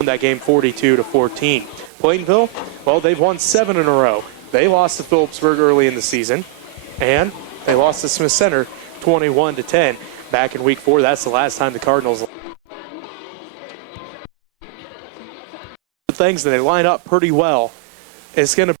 That game 42-14. Plainville, well, they've won 7 in a row. They lost to Phillipsburg early in the season, and they lost to Smith Center 21-10 back in week 4. That's the last time the Cardinals. Things that they line up pretty well. It's going to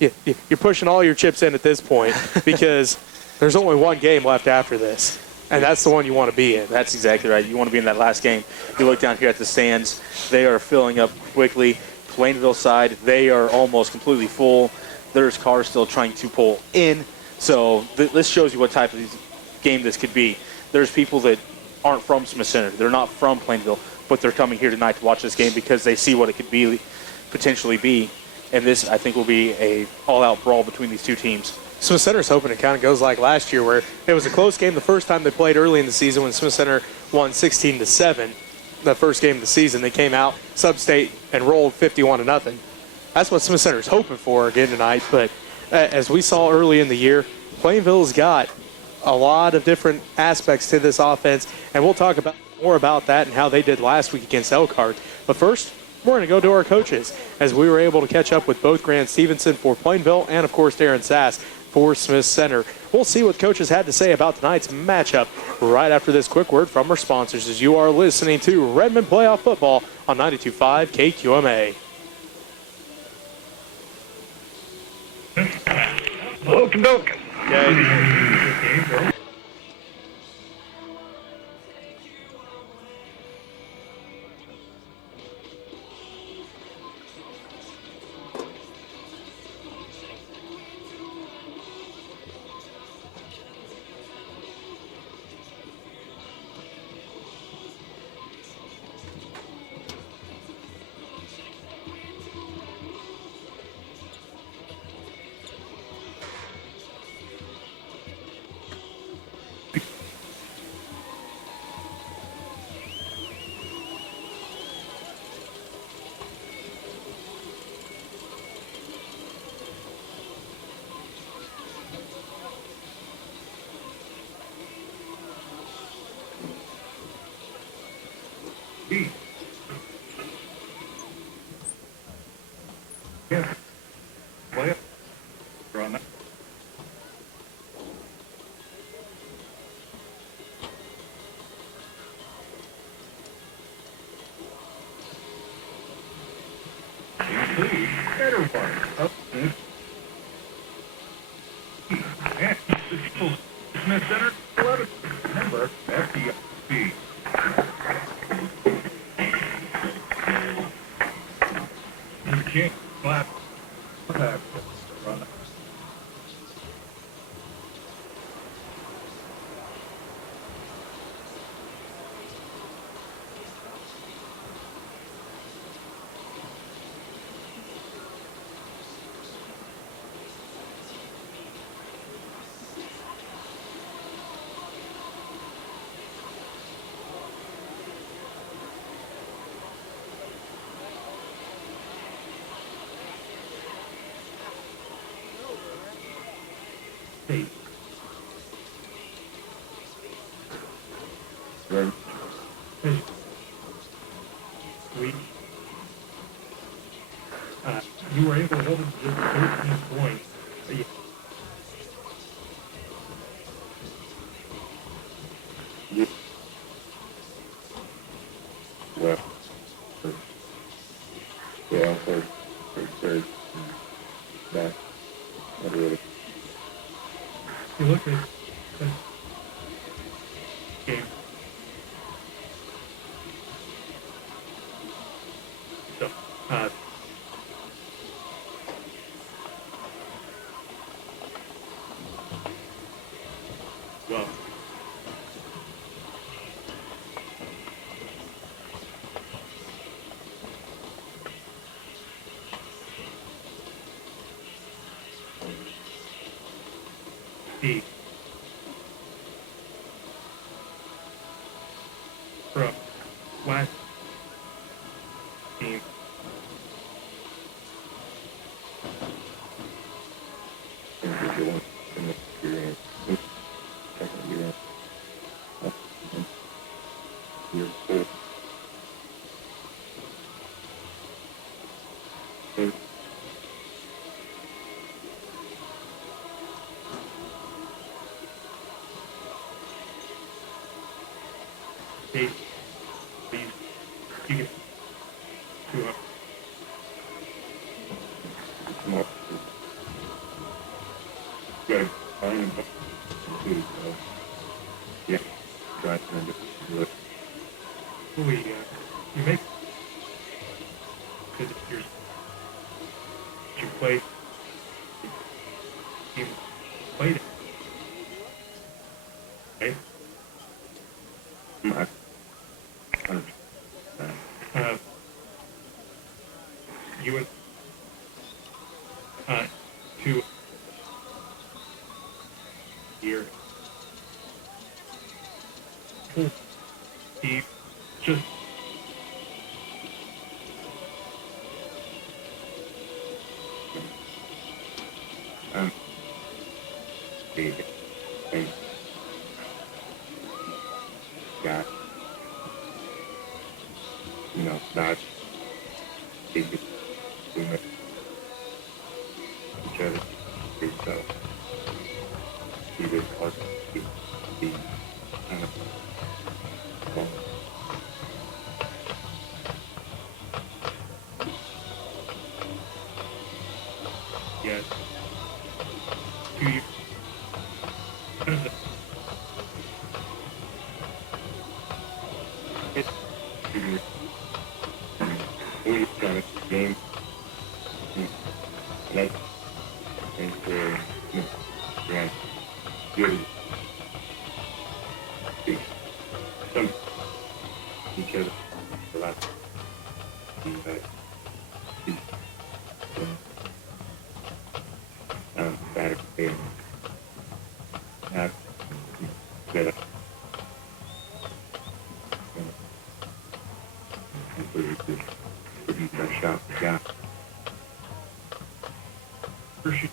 you're pushing all your chips in at this point because there's only one game left after this. And that's the one you want to be in. That's exactly right. You want to be in that last game. You look down here at the stands. They are filling up quickly. Plainville side, they are almost completely full. There's cars still trying to pull in. So this shows you what type of game this could be. There's people that aren't from Smith Center. They're not from Plainville, but they're coming here tonight to watch this game because they see what it could be, potentially be. And this, I think, will be a all-out brawl between these two teams. Smith Center's hoping it kind of goes like last year where it was a close game the first time they played early in the season when Smith Center won 16-7. The first game of the season, they came out, sub-state, and rolled 51-0. That's what Smith Center's hoping for again tonight. But as we saw early in the year, Plainville's got a lot of different aspects to this offense, and we'll talk more about that and how they did last week against Elkhart. But first, we're going to go to our coaches as we were able to catch up with both Grant Stevenson for Plainville and, of course, Darren Sass for Smith Center. We'll see what coaches had to say about tonight's matchup right after this quick word from our sponsors as you are listening to Redmond Playoff Football on 92.5 KQMA. Okey-doke. Okay. Yeah. Well, we're on that. Better one. And Smith Center, 11. Remember, FDIC. You can't clap. Run. Hey. Right. Hey. We, you were able to hold it to just 13 points. Yeah. Well, yeah, third, back. You look at the game. So, well, D. From last individual in the experience. Second year. Year 4. Hey, please, you get 200. More. Good. Fine. Too, so. Yeah. Try to do it. You make because you play, you played it, right? You went to year. He just Big thing. Got, not big limit each other. So, he was hard to be kind of long. yes. 2 years. It's we got a game. Like, and yeah, really big. Some each other a lot. Better playing. Have better. Pretty fresh out the gap. Appreciate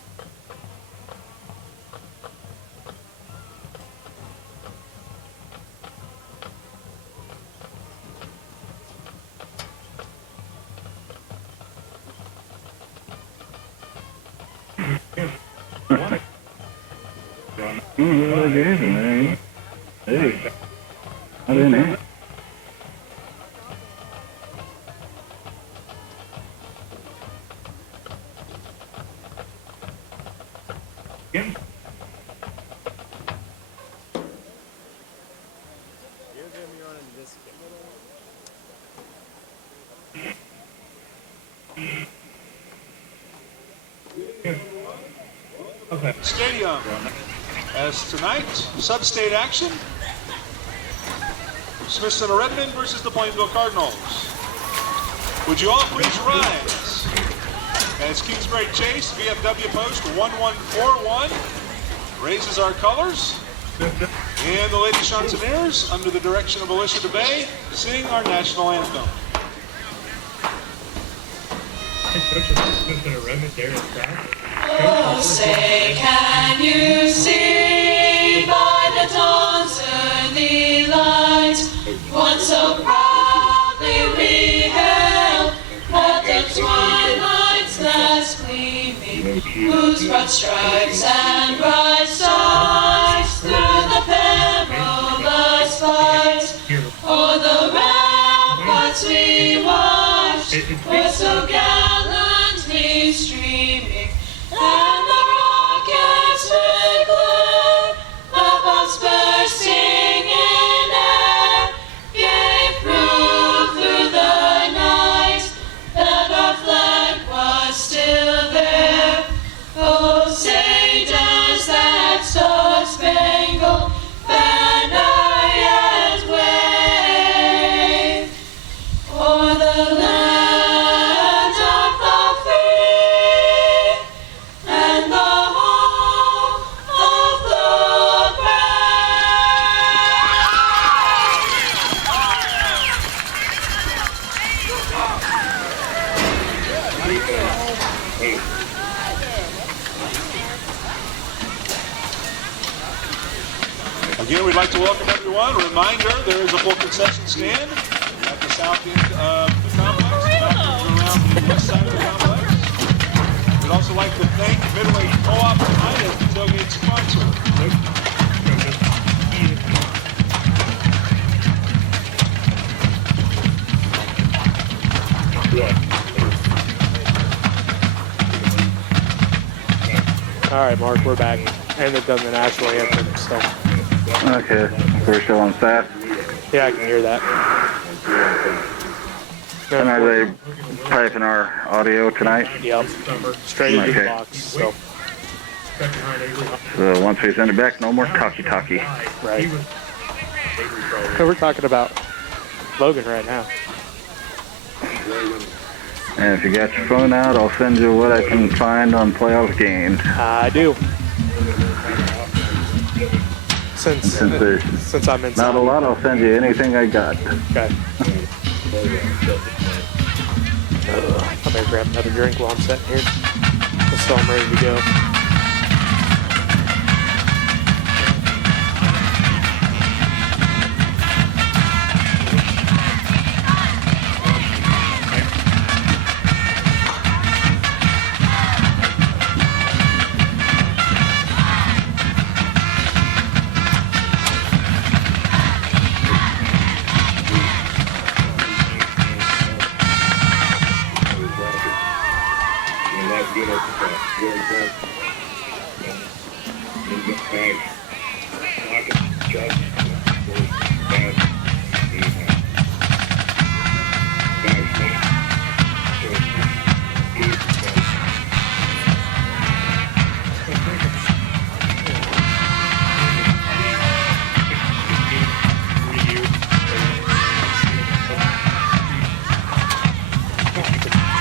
Hey, I didn't know. again. Okay. Stadium. As tonight, sub-state action. Smith Center Redmond versus the Plainville Cardinals. Would you all please rise? As Kingsbury Chase, VFW Post 1141, raises our colors. And the Lady Chanticleers, under the direction of Alicia DeBay, sing our national anthem. Oh, say, can you see by the dawn's early light, once so proudly we hailed at the twilight's last gleaming, whose broad stripes and bright stars through the perilous fight, o'er the ramparts we watched, were so gallantly streaming. And the rockets would glow, the bombs bursting in air, gave proof through the night that our flag was still there. Oh, say does that star-spangled banner yet wave o'er the land of the Again, we'd like to welcome everyone. Reminder, there is a full concession stand at the south end of the complex, around the west side of the complex. We'd also like to thank Midway Co-op tonight as the tailgate sponsor. All right, Mark, we're back. And they've done the national anthem, so. Okay, we're still on staff. Yeah, I can hear that. And are they piping our audio tonight? Yep. Straight into the Okay. box, so. So once we send it back, no more talkie-talkie. Right. We're talking about Logan right now. And if you got your phone out, I'll send you what I can find on playoff games. I do. Since I'm inside. Not a lot, I'll send you anything I got. Okay. I better grab another drink while I'm sitting here. So I'm ready to go.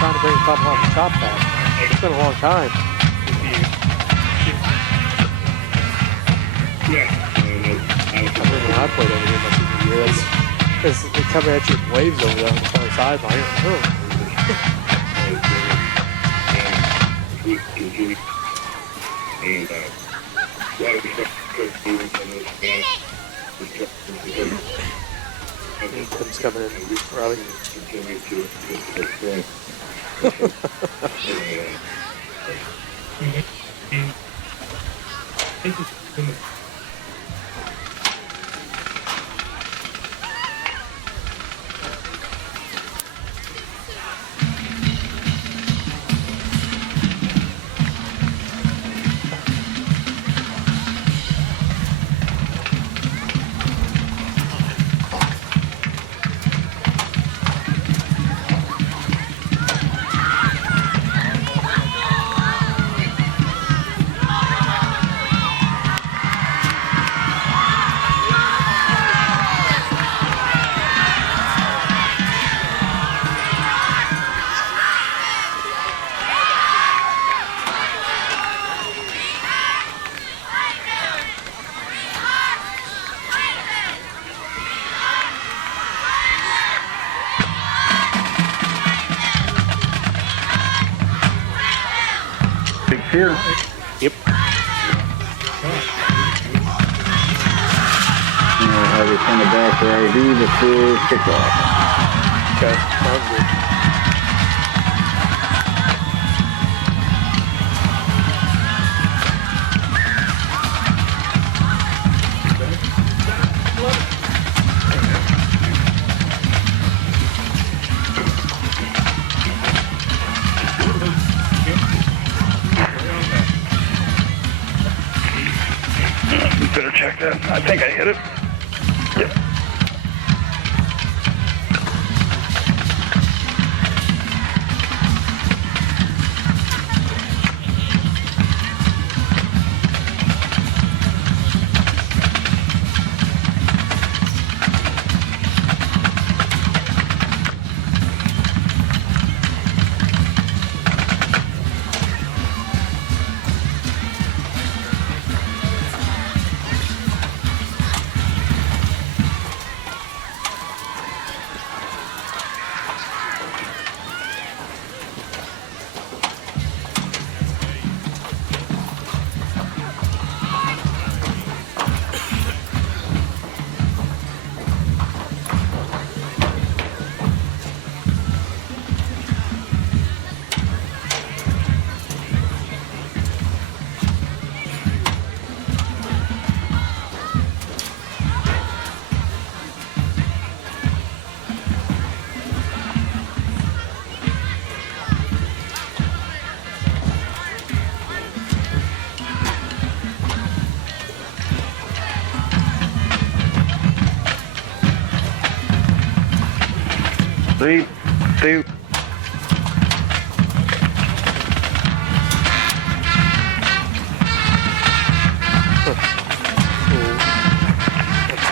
Trying to bring a couple off the top back. It's been a long time. I remember when I played over here my senior year. It's coming at you with waves over there on the far sideline. It's coming in, Robbie. Here. Yep. And we'll have you send it back to ID before kickoff. Okay, sounds good. Better check that. I think I hit it. Yep. 3, 2.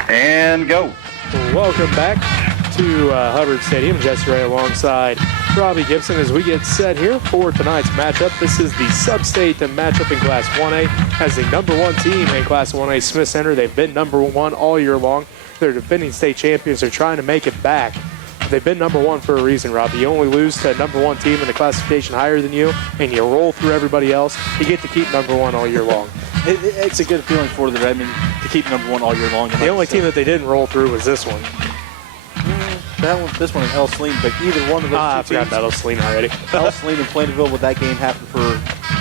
And go. Welcome back to Hubbard Stadium. Jesse Ray alongside Robbie Gibson as we get set here for tonight's matchup. This is the sub-state matchup in Class 1A as the number 1 team in Class 1A, Smith Center. They've been number 1 all year long. They're defending state champions. They're trying to make it back. They've been number 1 for a reason, Robbie. You only lose to a number 1 team in the classification higher than you, and you roll through everybody else. You get to keep number 1 all year long. It's a good feeling for the Redmond to keep number 1 all year long. The only team that they didn't roll through was this one. This one, and El Saline, but either one of those I two forgot teams, about El Saline already. El Saline and Plainville, with that game happen for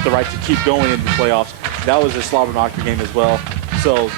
the right to keep going in the playoffs. That was a slobber knocker game as well. So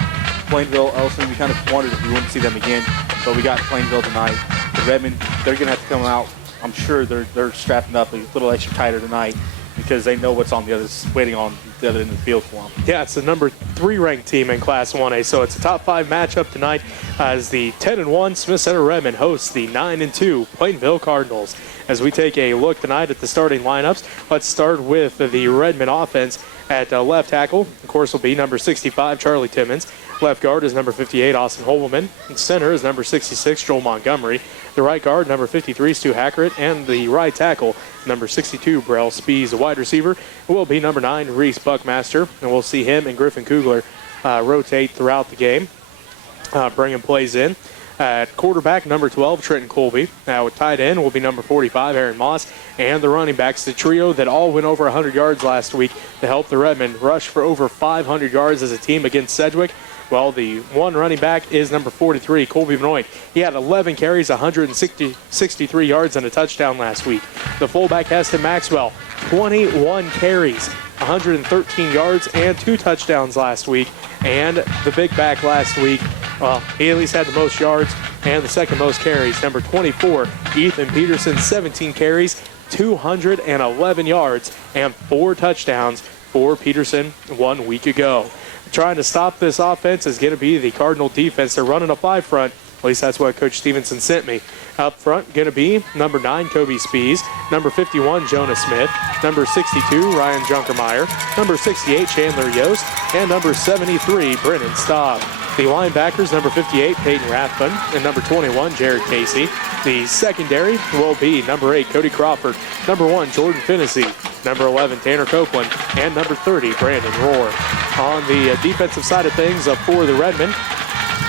Plainville, El Saline, we kind of wondered if we wouldn't see them again, but we got Plainville tonight. The Redmond, they're going to have to come out. I'm sure they're strapping up a little extra tighter tonight because they know what's on the other, waiting on the other end of the field for them. Yeah, it's the number 3 ranked team in Class 1A, so it's a top 5 matchup tonight as the 10-1 Smith Center Redmond hosts the 9-2 Plainville Cardinals. As we take a look tonight at the starting lineups, let's start with the Redmond offense. At left tackle, of course, will be number 65, Charlie Timmons. Left guard is number 58, Austin Holman. Center is number 66, Joel Montgomery. The right guard, number 53, Stu Hackert. And the right tackle, number 62, Brell Spees. The wide receiver will be number 9, Reese Buckmaster. And we'll see him and Griffin Cougler rotate throughout the game, bringing plays in. At quarterback, number 12, Trenton Colby. Now, at tight end will be number 45, Aaron Moss. And the running backs, the trio that all went over 100 yards last week to help the Redmond rush for over 500 yards as a team against Sedgwick. Well, the one running back is number 43, Colby Benoy. He had 11 carries, 163 yards, and a touchdown last week. The fullback, Heston Maxwell, 21 carries, 113 yards, and 2 touchdowns last week. And the big back last week, well, he at least had the most yards and the second most carries. Number 24, Ethan Peterson, 17 carries, 211 yards, and 4 touchdowns for Peterson 1 week ago. Trying to stop this offense is going to be the Cardinal defense. They're running a 5 front. At least that's what Coach Stevenson sent me. Up front, going to be number 9, Kobe Spees. Number 51, Jonah Smith. Number 62, Ryan Junkermeyer. Number 68, Chandler Yost. And number 73, Brennan Staub. The linebackers, number 58, Peyton Rathbun. And number 21, Jared Casey. The secondary will be number 8, Cody Crawford. Number 1, Jordan Finnessy. Number 11, Tanner Copeland. And number 30, Brandon Rohr. On the defensive side of things for the Redmond,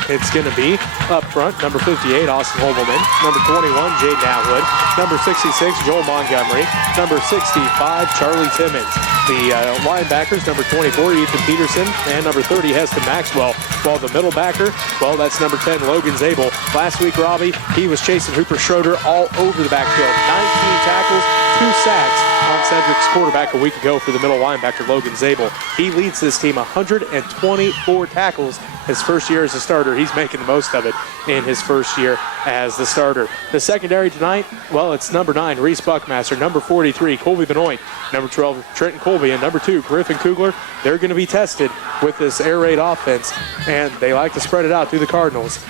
it's going to be up front, number 58, Austin Holman. Number 21, Jaden Atwood. Number 66, Joel Montgomery. Number 65, Charlie Timmons. The linebackers, number 24, Ethan Peterson. And number 30, Heston Maxwell. While the middle backer, well, that's number 10, Logan Zabel. Last week, Robbie, he was chasing Hooper Schroeder all over the backfield. 19 tackles, 2 sacks on Cedric's quarterback a week ago for the middle linebacker, Logan Zabel. He leads this team 124 tackles his first year as a starter. He's making the most of it in his first year as the starter. The secondary tonight, well, it's number 9, Reese Buckmaster. Number 43, Colby Benoit. Number 12, Trenton Colby. And number 2, Griffin Cougler. They're going to be tested with this air raid offense, and they like to spread it out through the Cardinals.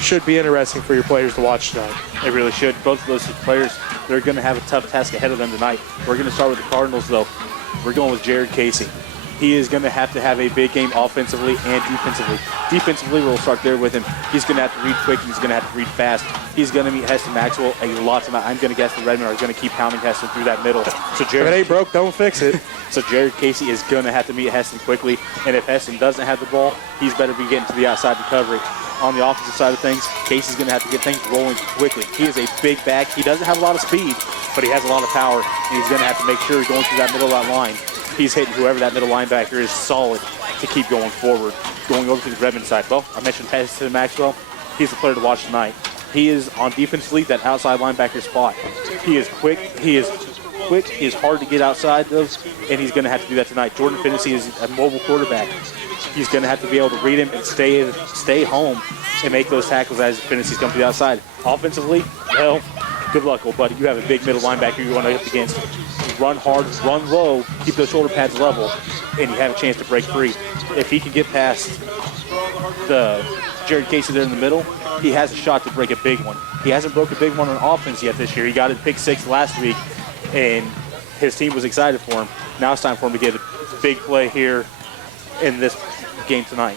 Should be interesting for your players to watch tonight. They really should. Both of those players, they're going to have a tough task ahead of them tonight. We're going to start with the Cardinals, though. We're going with Jared Casey. He is going to have a big game offensively and defensively. Defensively, we'll start there with him. He's going to have to read quick. He's going to have to read fast. He's going to meet Heston Maxwell a lot tonight. I'm going to guess the Redmond are going to keep pounding Heston through that middle. So If it ain't broke, don't fix it. So Jared Casey is going to have to meet Heston quickly. And if Heston doesn't have the ball, he's better be getting to the outside recovery. On the offensive side of things, Casey's going to have to get things rolling quickly. He is a big back. He doesn't have a lot of speed, but he has a lot of power. And he's going to have to make sure he's going through that middle of that line. He's hitting whoever that middle linebacker is solid to keep going forward. Going over to the Redmond side. Well, I mentioned Heston Maxwell. He's the player to watch tonight. He is on defensively that outside linebacker spot. He is quick. He is hard to get outside of, and he's going to have to do that tonight. Jordan Finnessy is a mobile quarterback. He's going to have to be able to read him and stay home and make those tackles as Finnessy comes to the outside. Offensively, well, good luck, old buddy. You have a big middle linebacker you're going up against. Run hard, run low, keep those shoulder pads level, and you have a chance to break free. If he can get past the Jared Casey there in the middle, he has a shot to break a big one. He hasn't broke a big one on offense yet this year. He got a pick 6 last week, and his team was excited for him. Now it's time for him to get a big play here in this game tonight.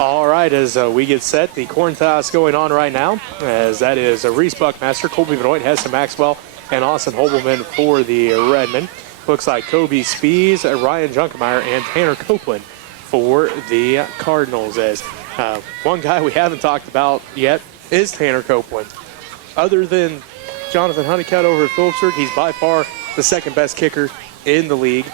All right, as we get set, the coin toss going on right now, as that is Reese Buckmaster, Colby Benoit, Heston Maxwell, and Austin Hobelman for the Redmen. Looks like Kobe Spees, Ryan Junkemeyer, and Tanner Copeland for the Cardinals. As one guy we haven't talked about yet is Tanner Copeland. Other than Jonathan Honeycutt over at Phillipsburg, he's by far the second best kicker in the league.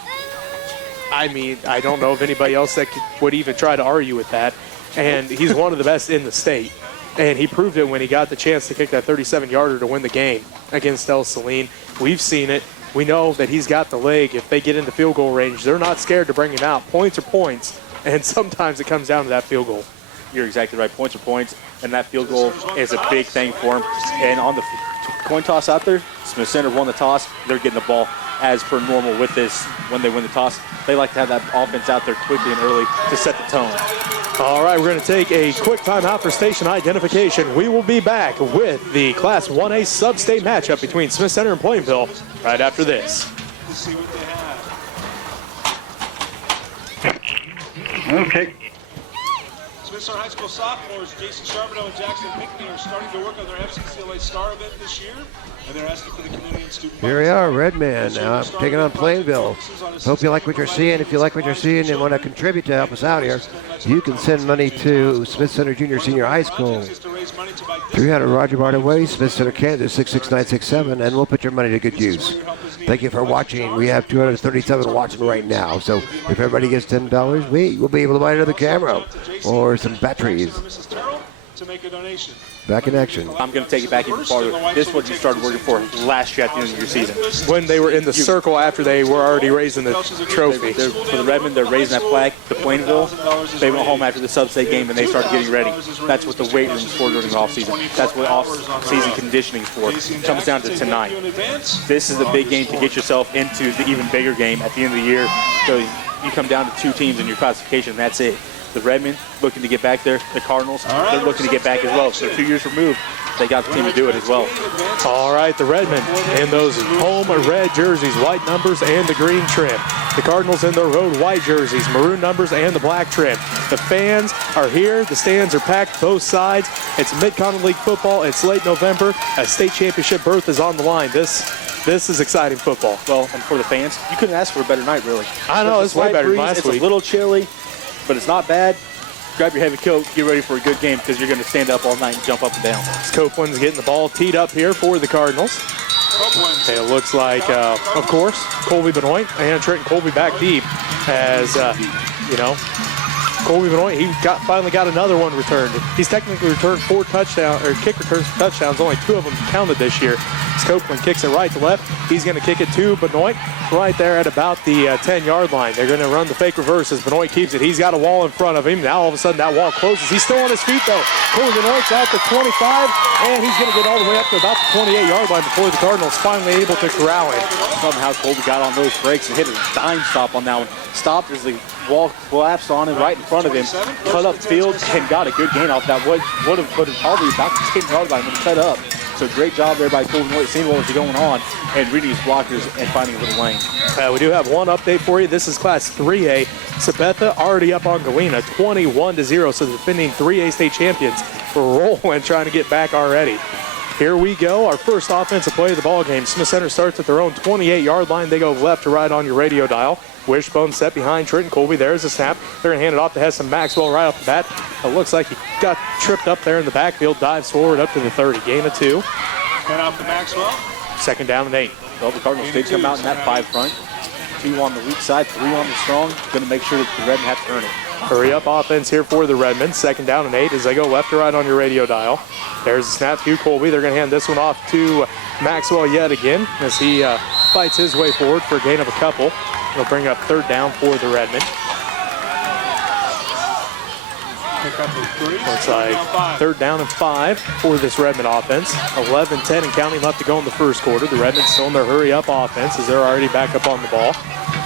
I mean, I don't know of anybody else that would even try to argue with that. And he's one of the best in the state. And he proved it when he got the chance to kick that 37-yarder to win the game against El Saline. We've seen it. We know that he's got the leg. If they get into field goal range, they're not scared to bring him out. Points are points, and sometimes it comes down to that field goal. You're exactly right. Points are points, and that field goal is a big thing for him. And on the coin toss out there, Smith Center won the toss. They're getting the ball as per normal with this. When they win the toss, they like to have that offense out there quickly and early to set the tone. All right, we're going to take a quick timeout for station identification. We will be back with the Class 1A sub-state matchup between Smith Center and Plainville right after this. To see what they have. Okay. Smith Center High School sophomores Jason Charbonneau and Jackson Pinkney are starting to work on their FCCLA Star event this year, and they're asking for the community and student. Here we are, Redman, taking on Plainville. Hope you like what you're seeing. If you like what you're seeing and want to contribute to help us out here, you can send money to Smith Center Junior Senior High School, 300 Roger Barter Way, Smith Center, Kansas, 66967, and we'll put your money to good use. Thank you for watching. We have 237 watching right now, so if everybody gets $10, we will be able to buy another camera or some batteries. To make a donation. Back in action. I'm going to take it back even farther. This is what you started working for last year at the end of your season. When they were in the circle after they were already raising the trophy. For the Redmen, they're raising that flag. The Plainville, they went home after the sub-state game and they started getting ready. That's what the weight room is for during the off-season. That's what off-season conditioning is for. It comes down to tonight. This is a big game to get yourself into the even bigger game at the end of the year. So you come down to 2 teams in your classification, and that's it. The Redmen looking to get back there. The Cardinals, they're looking to get back as well. So they're 2 years removed. They got the team to do it as well. All right, the Redmen in those home red jerseys, white numbers and the green trim. The Cardinals in their road white jerseys, maroon numbers and the black trim. The fans are here. The stands are packed both sides. It's Mid-Continent League football. It's late November. A state championship berth is on the line. This is exciting football. Well, and for the fans, you couldn't ask for a better night, really. I know, it's way better than last It's week. a little chilly, but it's not bad. Grab your heavy coat, get ready for a good game because you're going to stand up all night and jump up and down. Copeland's getting the ball teed up here for the Cardinals. It looks like, of course, Colby Benoit and Trenton Colby back deep as, Colby Benoit, he finally got another one returned. He's technically returned 4 touchdowns, or kick returns for touchdowns. Only 2 of them counted this year. As Copeland kicks it right to left. He's going to kick it to Benoit right there at about the 10-yard line. They're going to run the fake reverse as Benoit keeps it. He's got a wall in front of him. Now all of a sudden that wall closes. He's still on his feet though. Colby Benoit's at the 25, and he's going to get all the way up to about the 28-yard line before the Cardinals finally able to corral him. Somehow Colby got on those brakes and hit a dime stop on that one. Stopped as the wall collapsed on him right in front of him. Cut up field and got a good gain off that. Would have put it probably about the 10-yard line when he cut up. So great job there by Colby Benoit, seeing what was going on and reading his blockers and finding a little lane. We do have one update for you. This is Class 3A. Sabetha already up on Galena, 21-0. So the defending 3A state champions rolling, trying to get back already. Here we go, our first offensive play of the ball game. Smith Center starts at their own 28-yard line. They go left to right on your radio dial. Wishbone set behind Trenton Colby. There's a snap. They're going to hand it off to Heston Maxwell right off the bat. It looks like he got tripped up there in the backfield, dives forward up to the 30. Gain of 2. Head off to Maxwell. 2nd down and 8. Well, the Cardinals did come out in that 5 front. 2 on the weak side, 3 on the strong. Going to make sure that the Redmen have to earn it. Hurry up offense here for the Redmen. 2nd down and 8 as they go left to right on your radio dial. There's the snap to Colby. They're going to hand this one off to Maxwell yet again as he fights his way forward for a gain of a couple. It'll bring up 3rd down for the Redmen. Looks like 3rd down and 5 for this Redmen offense. 11-10 and counting left to go in the first quarter. The Redmen still in their hurry-up offense as they're already back up on the ball.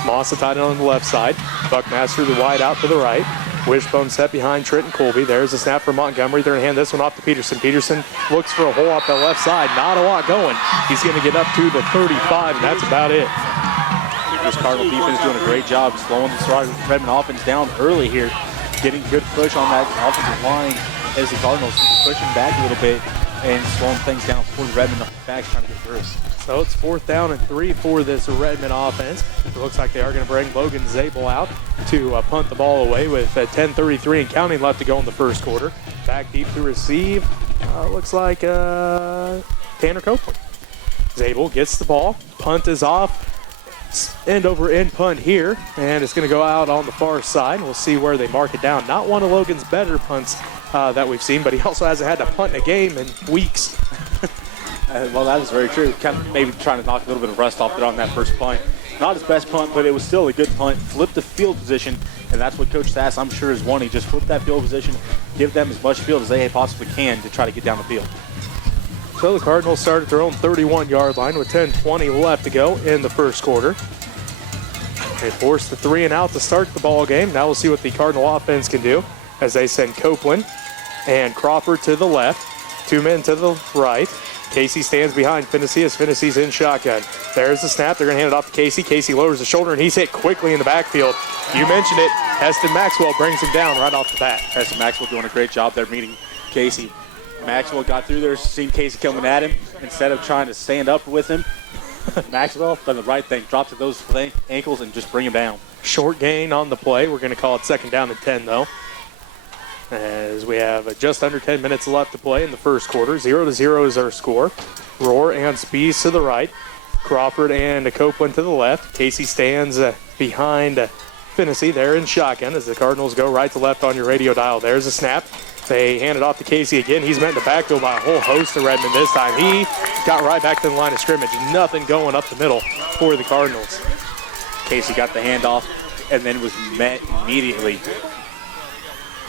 Moss the tight end on the left side. Buckmaster the wide out to the right. Wishbone set behind Trenton Colby. There's a snap from Montgomery. They're going to hand this one off to Peterson. Peterson looks for a hole off the left side. Not a lot going. He's going to get up to the 35, and that's about it. This Cardinal defense doing a great job slowing the Redmond offense down early here, getting good push on that offensive line as the Cardinals pushing back a little bit and slowing things down for the Redmond backs trying to get through. So it's 4th down and 3 for this Redmond offense. It looks like they are going to bring Logan Zabel out to punt the ball away with 10:33 and counting left to go in the first quarter. Back deep to receive. Looks like Tanner Copeland. Zabel gets the ball. Punt is off. End over end punt here, and it's going to go out on the far side. We'll see where they mark it down. Not one of Logan's better punts that we've seen, but he also hasn't had to punt in a game in weeks. Well, that is very true. Kind of maybe trying to knock a little bit of rust off it on that first punt. Not his best punt, but it was still a good punt. Flipped the field position, and that's what Coach Sass, I'm sure, is wanting. Just flip that field position, give them as much field as they possibly can to try to get down the field. So the Cardinals start at their own 31-yard line with 10:20 left to go in the first quarter. They force the 3 and out to start the ball game. Now we'll see what the Cardinal offense can do as they send Copeland and Crawford to the left. 2 men to the right. Casey stands behind Finney as Finney's in shotgun. There's the snap. They're going to hand it off to Casey. Casey lowers the shoulder, and he's hit quickly in the backfield. You mentioned it. Heston Maxwell brings him down right off the bat. Heston Maxwell doing a great job there meeting Casey. Maxwell got through there, seen Casey coming at him. Instead of trying to stand up with him, Maxwell done the right thing. Dropped to those ankles and just bring him down. Short gain on the play. We're going to call it 2nd down and 10, though, as we have just under 10 minutes left to play in the first quarter. 0-0 is our score. Rohr and Spees to the right. Crawford and Copeland to the left. Casey stands behind Finney there in shotgun as the Cardinals go right to left on your radio dial. There's a snap. They hand it off to Casey again. He's met in the backfield by a whole host of Redmond this time. He got right back to the line of scrimmage. Nothing going up the middle for the Cardinals. Casey got the handoff and then was met immediately.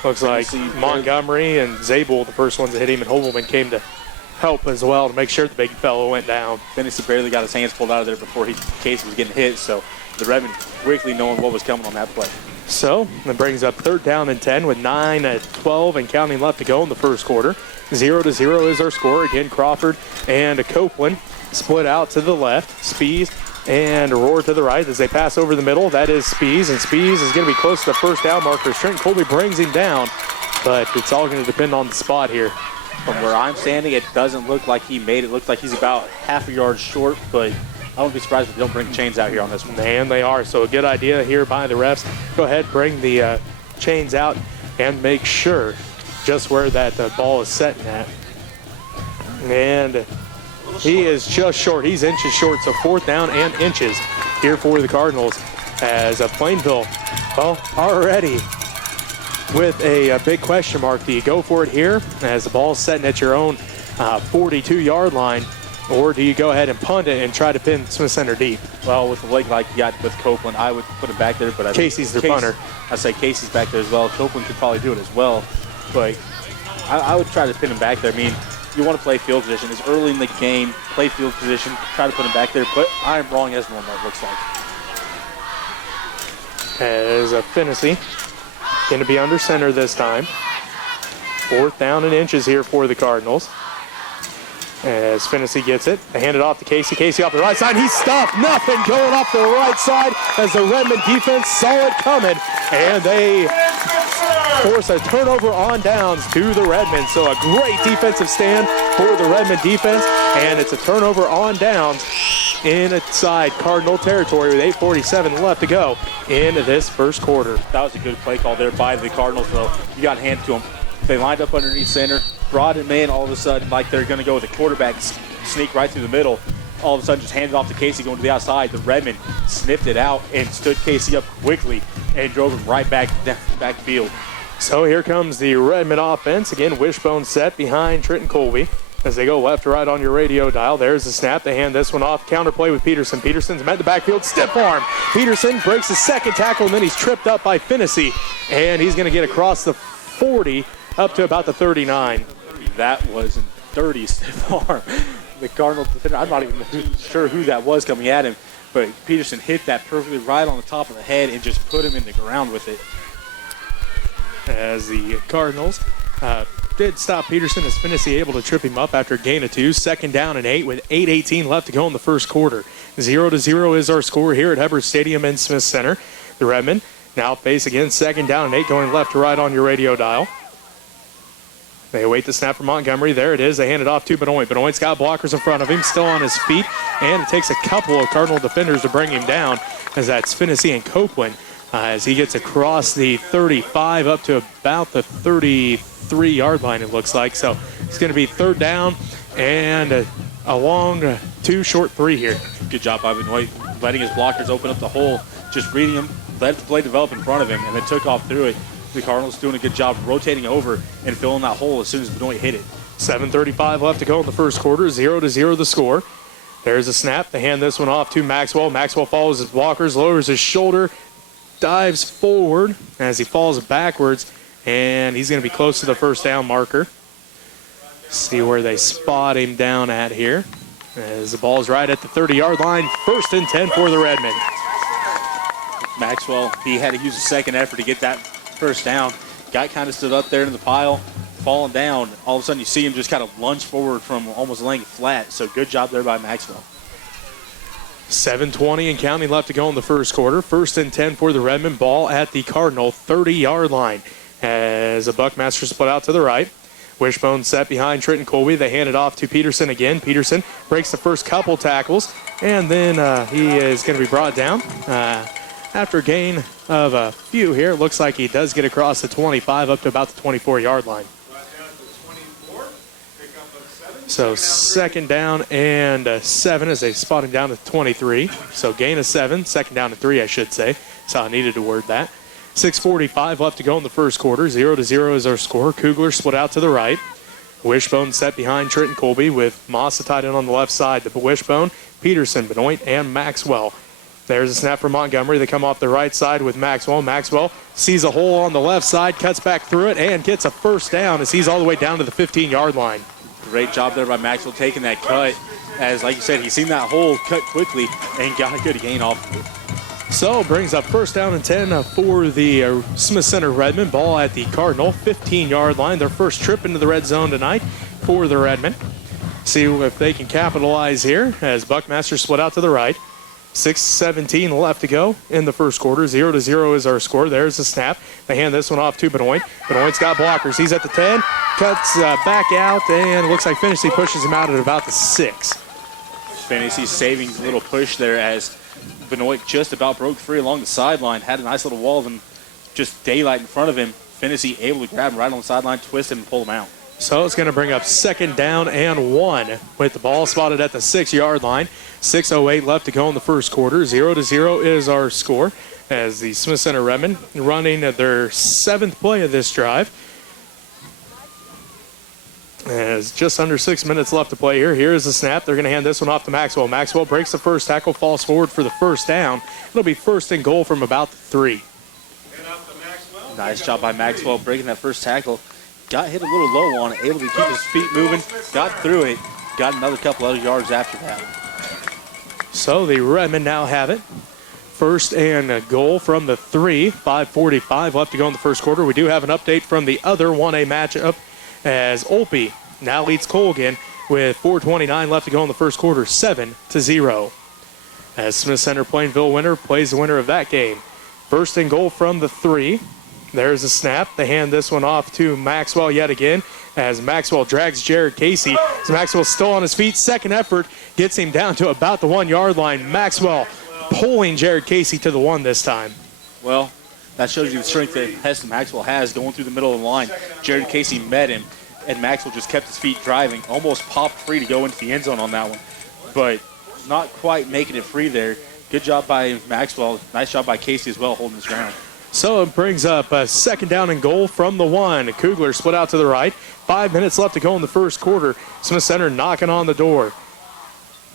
Looks like Montgomery and Zabel, the first ones that hit him, and Hobelman came to help as well to make sure the big fellow went down. Finney barely got his hands pulled out of there before Casey was getting hit, so the Redmond quickly knowing what was coming on that play. So that brings up 3rd down and 10 with 9-12 and counting left to go in the first quarter. 0-0 is our score. Again, Crawford and Copeland split out to the left. Spees and Rohr to the right as they pass over the middle. That is Spees, and Spees is going to be close to the 1st down marker. Trenton Colby brings him down, but it's all going to depend on the spot here. From where I'm standing, it doesn't look like he made it. It looks like he's about half a yard short, but I wouldn't be surprised if they don't bring chains out here on this one. And they are, so a good idea here by the refs. Go ahead, bring the chains out and make sure just where that ball is setting at. And he is just short. He's inches short, so 4th down and inches here for the Cardinals as Plainville, well, already with a big question mark. Do you go for it here as the ball's setting at your own 42-yard line, or do you go ahead and punt it and try to pin Smith Center deep? Well, with the leg like you got with Copeland, I would put it back there. But Casey's their punter. I say Casey's back there as well. Copeland could probably do it as well, but I would try to pin him back there. I mean, you want to play field position. It's early in the game. Play field position. Try to put him back there, but I'm wrong as normal, it looks like. As Finney going to be under center this time. 4th down and inches here for the Cardinals. As Finney gets it, they hand it off to Casey. Casey off the right side. He's stopped. Nothing going off the right side as the Redmond defense saw it coming. And they force a turnover on downs to the Redmond. So a great defensive stand for the Redmond defense. And it's a turnover on downs inside Cardinal territory with 8:47 left to go in this first quarter. That was a good play call there by the Cardinals, though. You got to hand it to them. They lined up underneath center, brought him in all of a sudden like they're going to go with a quarterback sneak right through the middle. All of a sudden just handed off to Casey going to the outside. The Redmond sniffed it out and stood Casey up quickly and drove him right back field. So here comes the Redmond offense. Again, wishbone set behind Trenton Colby as they go left to right on your radio dial. There's the snap. They hand this one off. Counterplay with Peterson. Peterson's met the backfield. Stiff arm. Peterson breaks the 2nd tackle, and then he's tripped up by Finney. And he's going to get across the 40 up to about the 39. That was a dirty stiff arm. The Cardinal defender, I'm not even sure who that was coming at him, but Peterson hit that perfectly right on the top of the head and just put him in the ground with it. as the Cardinals did stop Peterson as Finney able to trip him up after a gain of 2. 2nd down and 8 with 8:18 left to go in the first quarter. 0-0 is our score here at Hubbard Stadium in Smith Center. The Redmen now face again 2nd down and 8 going left to right on your radio dial. They await the snap from Montgomery. There it is. They hand it off to Benoy. Benoy's got blockers in front of him, still on his feet, and it takes a couple of Cardinal defenders to bring him down, as that's Finney and Copeland as he gets across the 35 up to about the 33-yard line, it looks like. So it's going to be 3rd down and a long 2, short 3 here. Good job by Benoy, letting his blockers open up the hole, just reading him, let the play develop in front of him, and then took off through it. The Cardinals doing a good job rotating over and filling that hole as soon as Benoy hit it. 7:35 left to go in the first quarter. 0-0 the score. There's a snap. They hand this one off to Maxwell. Maxwell follows his blockers, lowers his shoulder, dives forward as he falls backwards, and he's going to be close to the 1st down marker. See where they spot him down at here. As the ball's right at the 30-yard line. 1st and 10 for the Redmen. Maxwell, he had to use a second effort to get that 1st down. Guy kind of stood up there in the pile, falling down. All of a sudden you see him just kind of lunge forward from almost laying flat. So good job there by Maxwell. 7:20 and counting left to go in the first quarter. 1st and 10 for the Redmen. Ball at the Cardinal 30-yard line as a Buckmaster split out to the right. Wishbone set behind Trenton Colby. They hand it off to Peterson again. Peterson breaks the first couple tackles, and then he is going to be brought down. After a gain of a few here, it looks like he does get across the 25 up to about the 24-yard line. So 2nd down and 7 as they spot him down to 23. So gain of 7, 2nd down and 3, I should say. That's how I needed to word that. 6:45 left to go in the first quarter. 0-0 is our score. Cougler split out to the right. Wishbone set behind Trenton Colby with Mossa tied in on the left side. The Wishbone, Peterson, Benoit, and Maxwell. There's a snap from Montgomery. They come off the right side with Maxwell. Maxwell sees a hole on the left side, cuts back through it, and gets a 1st down as he's all the way down to the 15-yard line. Great job there by Maxwell taking that cut. As, like you said, he's seen that hole cut quickly and got a good gain off of it. So brings up 1st down and 10 for the Smith Center Redmen. Ball at the Cardinal 15-yard line. Their first trip into the red zone tonight for the Redmen. See if they can capitalize here as Buckmaster split out to the right. 6:17 left to go in the first quarter. 0-0 is our score. There's the snap. They hand this one off to Benoit. Benoit's got blockers. He's at the 10, cuts back out, and it looks like Finney pushes him out at about the 6. Finney saving a little push there as Benoit just about broke free along the sideline. Had a nice little wall of him, just daylight in front of him. Finney able to grab him right on the sideline, twist him, and pull him out. So it's going to bring up 2nd down and 1 with the ball spotted at the 6-yard line. 6:08 left to go in the first quarter. 0-0 is our score as the Smith Center Redmen running their 7th play of this drive. As just under 6 minutes left to play here. Here is the snap. They're going to hand this one off to Maxwell. Maxwell breaks the first tackle, falls forward for the 1st down. It'll be 1st and goal from about the 3. Nice job by Maxwell breaking that first tackle. Got hit a little low on it, able to keep his feet moving, got through it, got another couple other yards after that. So the Redmen now have it. 1st and goal from the 3. 5:45 left to go in the first quarter. We do have an update from the other 1A matchup as Olpe now leads Colgan with 4:29 left to go in the first quarter, 7-0. As Smith Center Plainville winner plays the winner of that game. 1st and goal from the 3. There's a snap. They hand this one off to Maxwell yet again as Maxwell drags Jared Casey. So Maxwell's still on his feet. 2nd effort gets him down to about the 1-yard line. Maxwell pulling Jared Casey to the 1 this time. Well, that shows you the strength that Heston Maxwell has going through the middle of the line. Jared Casey met him, and Maxwell just kept his feet driving. Almost popped free to go into the end zone on that one, but not quite making it free there. Good job by Maxwell. Nice job by Casey as well, holding his ground. So it brings up a 2nd down and goal from the 1. Cougler split out to the right. 5 minutes left to go in the first quarter. Smith Center knocking on the door.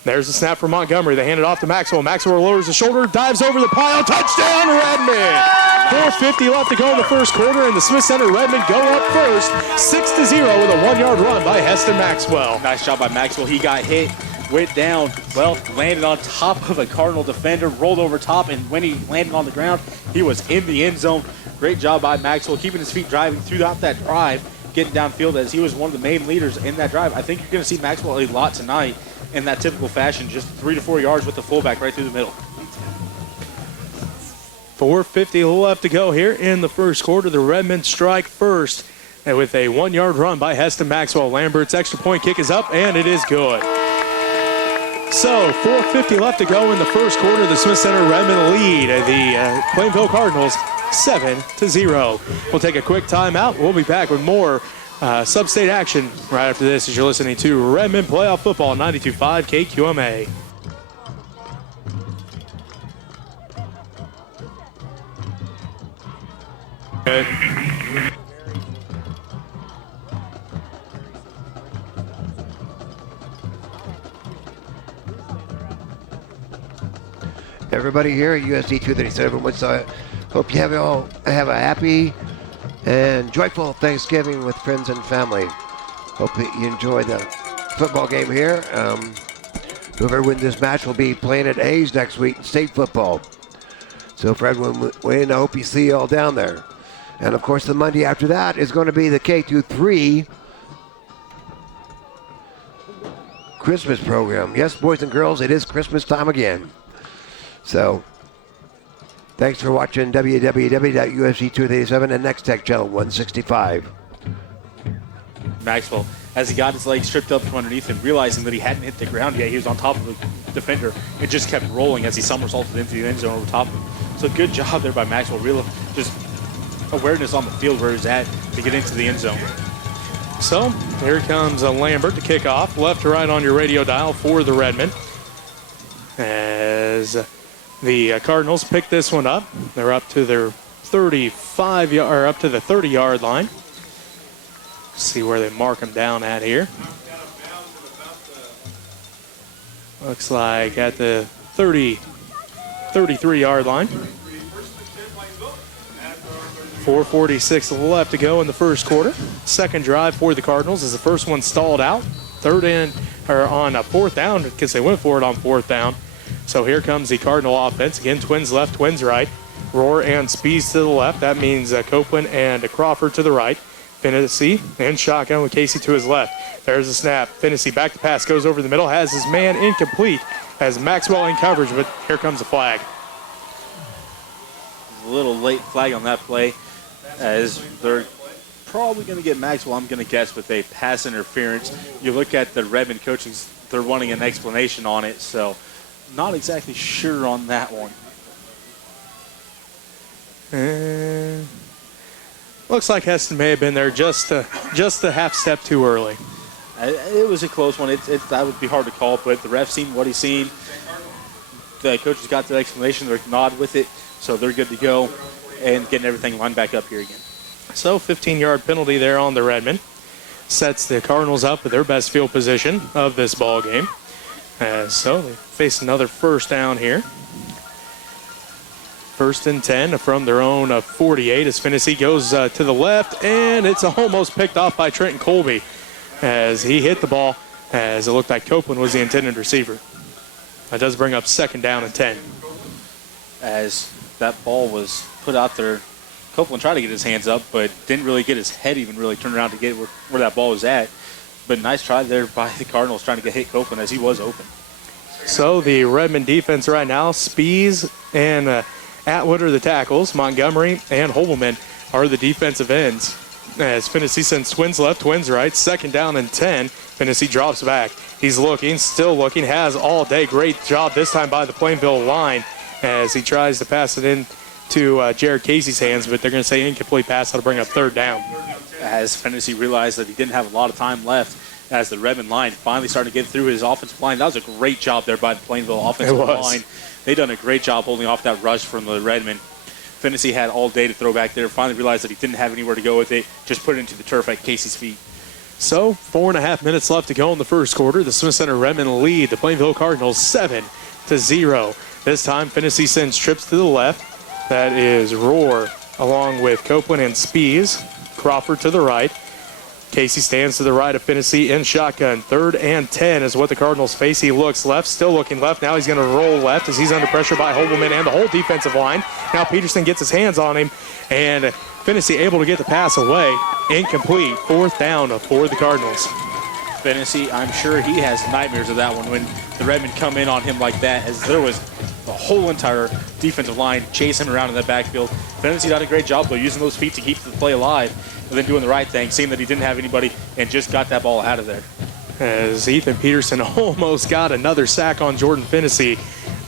There's the snap from Montgomery. They hand it off to Maxwell. Maxwell lowers the shoulder, dives over the pile. Touchdown, Redmen! 4:50 left to go in the first quarter, and the Smith Center Redmen go up first, 6-0 with a 1-yard run by Heston Maxwell. Nice job by Maxwell. He got hit went down, well, landed on top of a Cardinal defender, rolled over top, and when he landed on the ground, he was in the end zone. Great job by Maxwell, keeping his feet driving throughout that drive, getting downfield as he was one of the main leaders in that drive. I think you're going to see Maxwell a lot tonight in that typical fashion, just 3 to 4 yards with the fullback right through the middle. 4:50 left to go here in the first quarter. The Redmen strike first and with a 1-yard run by Heston Maxwell. Lambert's extra point kick is up, and it is good. So 4:50 left to go in the first quarter. The Smith Center Redmen lead the Plainville Cardinals 7-0. We'll take a quick timeout. We'll be back with more sub-state action right after this as you're listening to Redmen Playoff Football 92.5 KQMA. Good. Everybody here at USD 237 hope you all have a happy and joyful Thanksgiving with friends and family. Hope that you enjoy the football game here. Whoever wins this match will be playing at A's next week in state football. So for everyone win, I hope you see you all down there. And of course the Monday after that is going to be the K-3 Christmas program. Yes, boys and girls, it is Christmas time again. So, thanks for watching www.UFC287 and Next Tech Channel 165. Maxwell, as he got his legs stripped up from underneath him, realizing that he hadn't hit the ground yet, he was on top of the defender. It just kept rolling as he somersaulted into the end zone over top of him. So good job there by Maxwell. Real just awareness on the field where he's at to get into the end zone. So here comes Lambert to kick off. Left to right on your radio dial for the Redmen. As the Cardinals pick this one up. They're up to their 30-yard line. See where they mark them down at here. Looks like at the 33-yard line. 4:46 left to go in the first quarter. Second drive for the Cardinals as the first one stalled out. On a fourth down because they went for it on fourth down. So here comes the Cardinal offense. Again, twins left, twins right. Rohr and Spees to the left. That means Copeland and Crawford to the right. Finnessy and shotgun with Casey to his left. There's the snap. Finnessy back to pass, goes over the middle, has his man incomplete, has Maxwell in coverage, but here comes the flag. A little late flag on that play as they're probably going to get Maxwell, I'm going to guess, with a pass interference. You look at the Redmond coaching, they're wanting an explanation on it, so not exactly sure on that one. Looks like Heston may have been there just a half step too early. It was a close one. That would be hard to call, but the ref seen what he's seen. The coaches got the explanation. They're nod with it, so they're good to go and getting everything lined back up here again. So 15-yard penalty there on the Redmen. Sets the Cardinals up with their best field position of this ball game. So they face another first down here. First and 10 from their own 48 as Finnessy goes to the left, and it's almost picked off by Trenton Colby as he hit the ball as it looked like Copeland was the intended receiver. That does bring up second down and 10. As that ball was put out there, Copeland tried to get his hands up, but didn't really get his head even really turned around to get where that ball was at. But nice try there by the Cardinals trying to hit Copeland as he was open. So the Redmond defense right now, Spees and Atwood are the tackles. Montgomery and Hobelman are the defensive ends. As Finnessy sends twins left, twins right. Second down and 10. Finnessy drops back. He's looking, still looking, has all day. Great job this time by the Plainville line as he tries to pass it in to Jared Casey's hands, but they're going to say incomplete pass. That'll bring up third down. As Finnessy realized that he didn't have a lot of time left as the Redmond line finally started to get through his offensive line. That was a great job there by the Plainville offensive line. They done a great job holding off that rush from the Redmond. Finnessy had all day to throw back there. Finally realized that he didn't have anywhere to go with it. Just put it into the turf at Casey's feet. So 4.5 minutes left to go in the first quarter. The Smith Center Redmond lead the Plainville Cardinals 7-0. This time Finnessy sends trips to the left. That is Rohr along with Copeland and Spees. Crawford to the right. Casey stands to the right of Finney in shotgun. 3rd and 10 is what the Cardinals face. He looks left, still looking left. Now he's going to roll left as he's under pressure by Hobelman and the whole defensive line. Now Peterson gets his hands on him, and Finney able to get the pass away. Incomplete. 4th down for the Cardinals. Finney, I'm sure he has nightmares of that one when the Redmen come in on him like that, as there was the whole entire defensive line chasing him around in that backfield. Finney did a great job, though, using those feet to keep the play alive, and then doing the right thing, seeing that he didn't have anybody, and just got that ball out of there. As Ethan Peterson almost got another sack on Jordan Finney.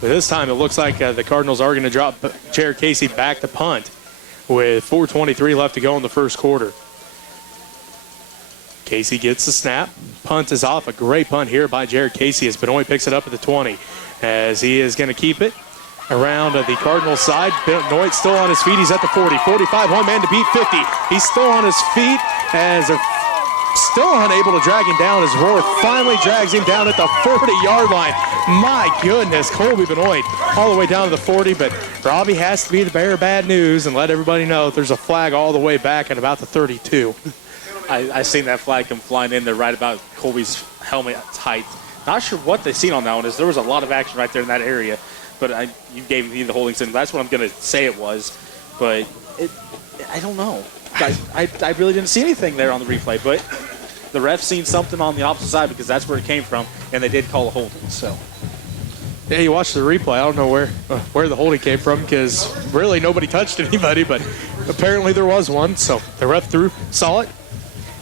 But this time it looks like the Cardinals are going to drop Jared Casey back to punt with 4:23 left to go in the first quarter. Casey gets the snap. Punt is off. A great punt here by Jared Casey as Benoy picks it up at the 20. As he is going to keep it around the Cardinals side. Benoy still on his feet. He's at the 40. 45, one man to beat 50. He's still on his feet as they're still unable to drag him down as Rohr finally drags him down at the 40-yard line. My goodness, Colby Benoit all the way down to the 40, but Robbie has to be the bearer of bad news and let everybody know there's a flag all the way back at about the 32. I seen that flag come flying in there right about Colby's helmet height. Not sure what they seen on that one, as there was a lot of action right there in that area. But you gave me the holding signal. That's what I'm going to say it was. But I don't know. I really didn't see anything there on the replay. But the ref seen something on the opposite side because that's where it came from, and they did call a holding. So. Yeah, you watched the replay. I don't know where the holding came from because really nobody touched anybody, but apparently there was one. So the ref saw it.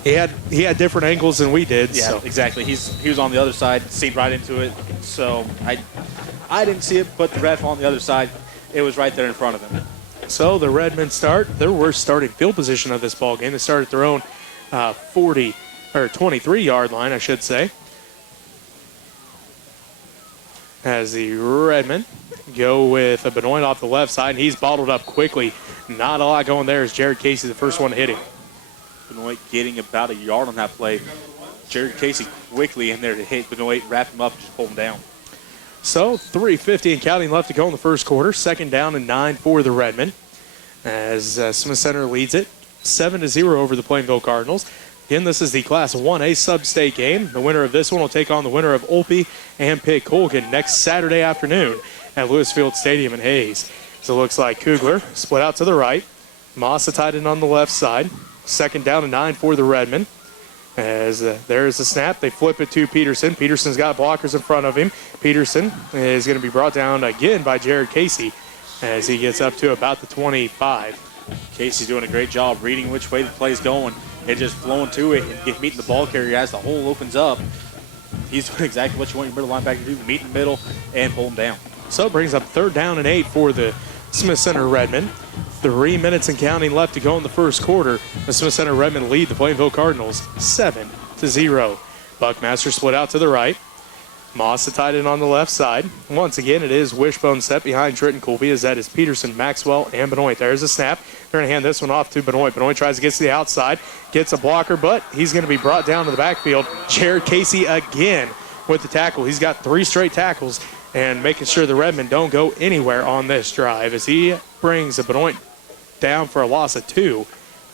He had different angles than we did. Yeah, so. Exactly. He was on the other side, seen right into it. So I didn't see it, but the ref on the other side, it was right there in front of him. So the Redmen start their worst starting field position of this ball game. They start at their own 40 or 23-yard line, I should say. As the Redmen go with a Benoit off the left side, and he's bottled up quickly. Not a lot going there as Jared Casey, the first one to hit him. Benoit getting about a yard on that play. Jared Casey quickly in there to hit Benoit, wrap him up, and just pull him down. So 3:50 and counting left to go in the first quarter. 2nd down and 9 for the Redmen. As Smith Center leads it 7-0 over the Plainville Cardinals. Again, this is the Class 1A sub-state game. The winner of this one will take on the winner of Olpe and Pitt Colgan next Saturday afternoon at Lewis Field Stadium in Hayes. So it looks like Cougler split out to the right. Massa tied in on the left side. 2nd down and 9 for the Redmen. As there's the snap, they flip it to Peterson. Peterson's got blockers in front of him. Peterson is going to be brought down again by Jared Casey as he gets up to about the 25. Casey's doing a great job reading which way the play's going and just flowing to it and meeting the ball carrier as the hole opens up. He's doing exactly what you want your middle linebacker to do, meet in the middle and pull him down. So it brings up 3rd down and 8 for the Smith Center Redmen. 3 minutes and counting left to go in the first quarter. The Smith Center Redmen lead the Plainville Cardinals 7-0. Buckmaster split out to the right. Moss tied in on the left side. Once again, it is wishbone set behind Trenton Colby as that is Peterson, Maxwell, and Benoit. There's a snap. They're going to hand this one off to Benoit. Benoit tries to get to the outside, gets a blocker, but he's going to be brought down to the backfield. Jared Casey again with the tackle. He's got 3 straight tackles and making sure the Redmen don't go anywhere on this drive as he brings the Benoit down for a loss of 2.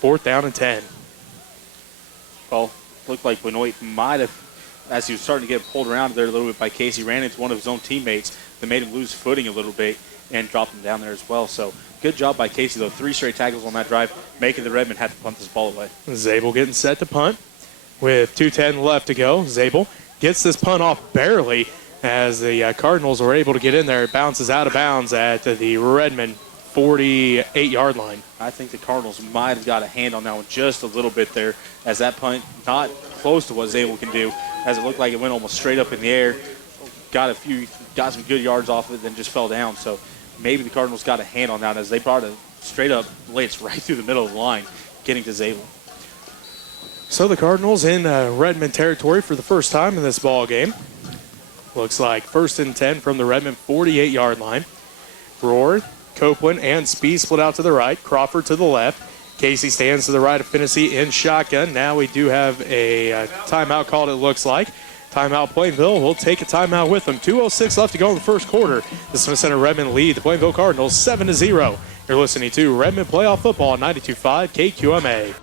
4th down and 10. Well, looked like Benoit might have, as he was starting to get pulled around there a little bit by Casey, ran into one of his own teammates that made him lose footing a little bit and dropped him down there as well. So good job by Casey, though. 3 straight tackles on that drive, making the Redmen have to punt this ball away. Zabel getting set to punt with 2:10 left to go. Zabel gets this punt off barely as the Cardinals were able to get in there. It bounces out of bounds at the Redmen 48-yard line. I think the Cardinals might have got a hand on that one just a little bit there, as that punt not close to what Zabel can do, as it looked like it went almost straight up in the air, got some good yards off of it, then just fell down. So maybe the Cardinals got a hand on that as they brought it straight up, laid right through the middle of the line, getting to Zabel. So the Cardinals in Redmond territory for the first time in this ball game. Looks like 1st and 10 from the Redmond 48-yard line. Rohr, Copeland, and Speed split out to the right. Crawford to the left. Casey stands to the right of Finney in shotgun. Now we do have a timeout called, it looks like. Timeout Plainville. We'll take a timeout with them. 2:06 left to go in the first quarter. The Smith Center Redmond lead the Plainville Cardinals 7-0. You're listening to Redmond Playoff Football on 92.5 KQMA.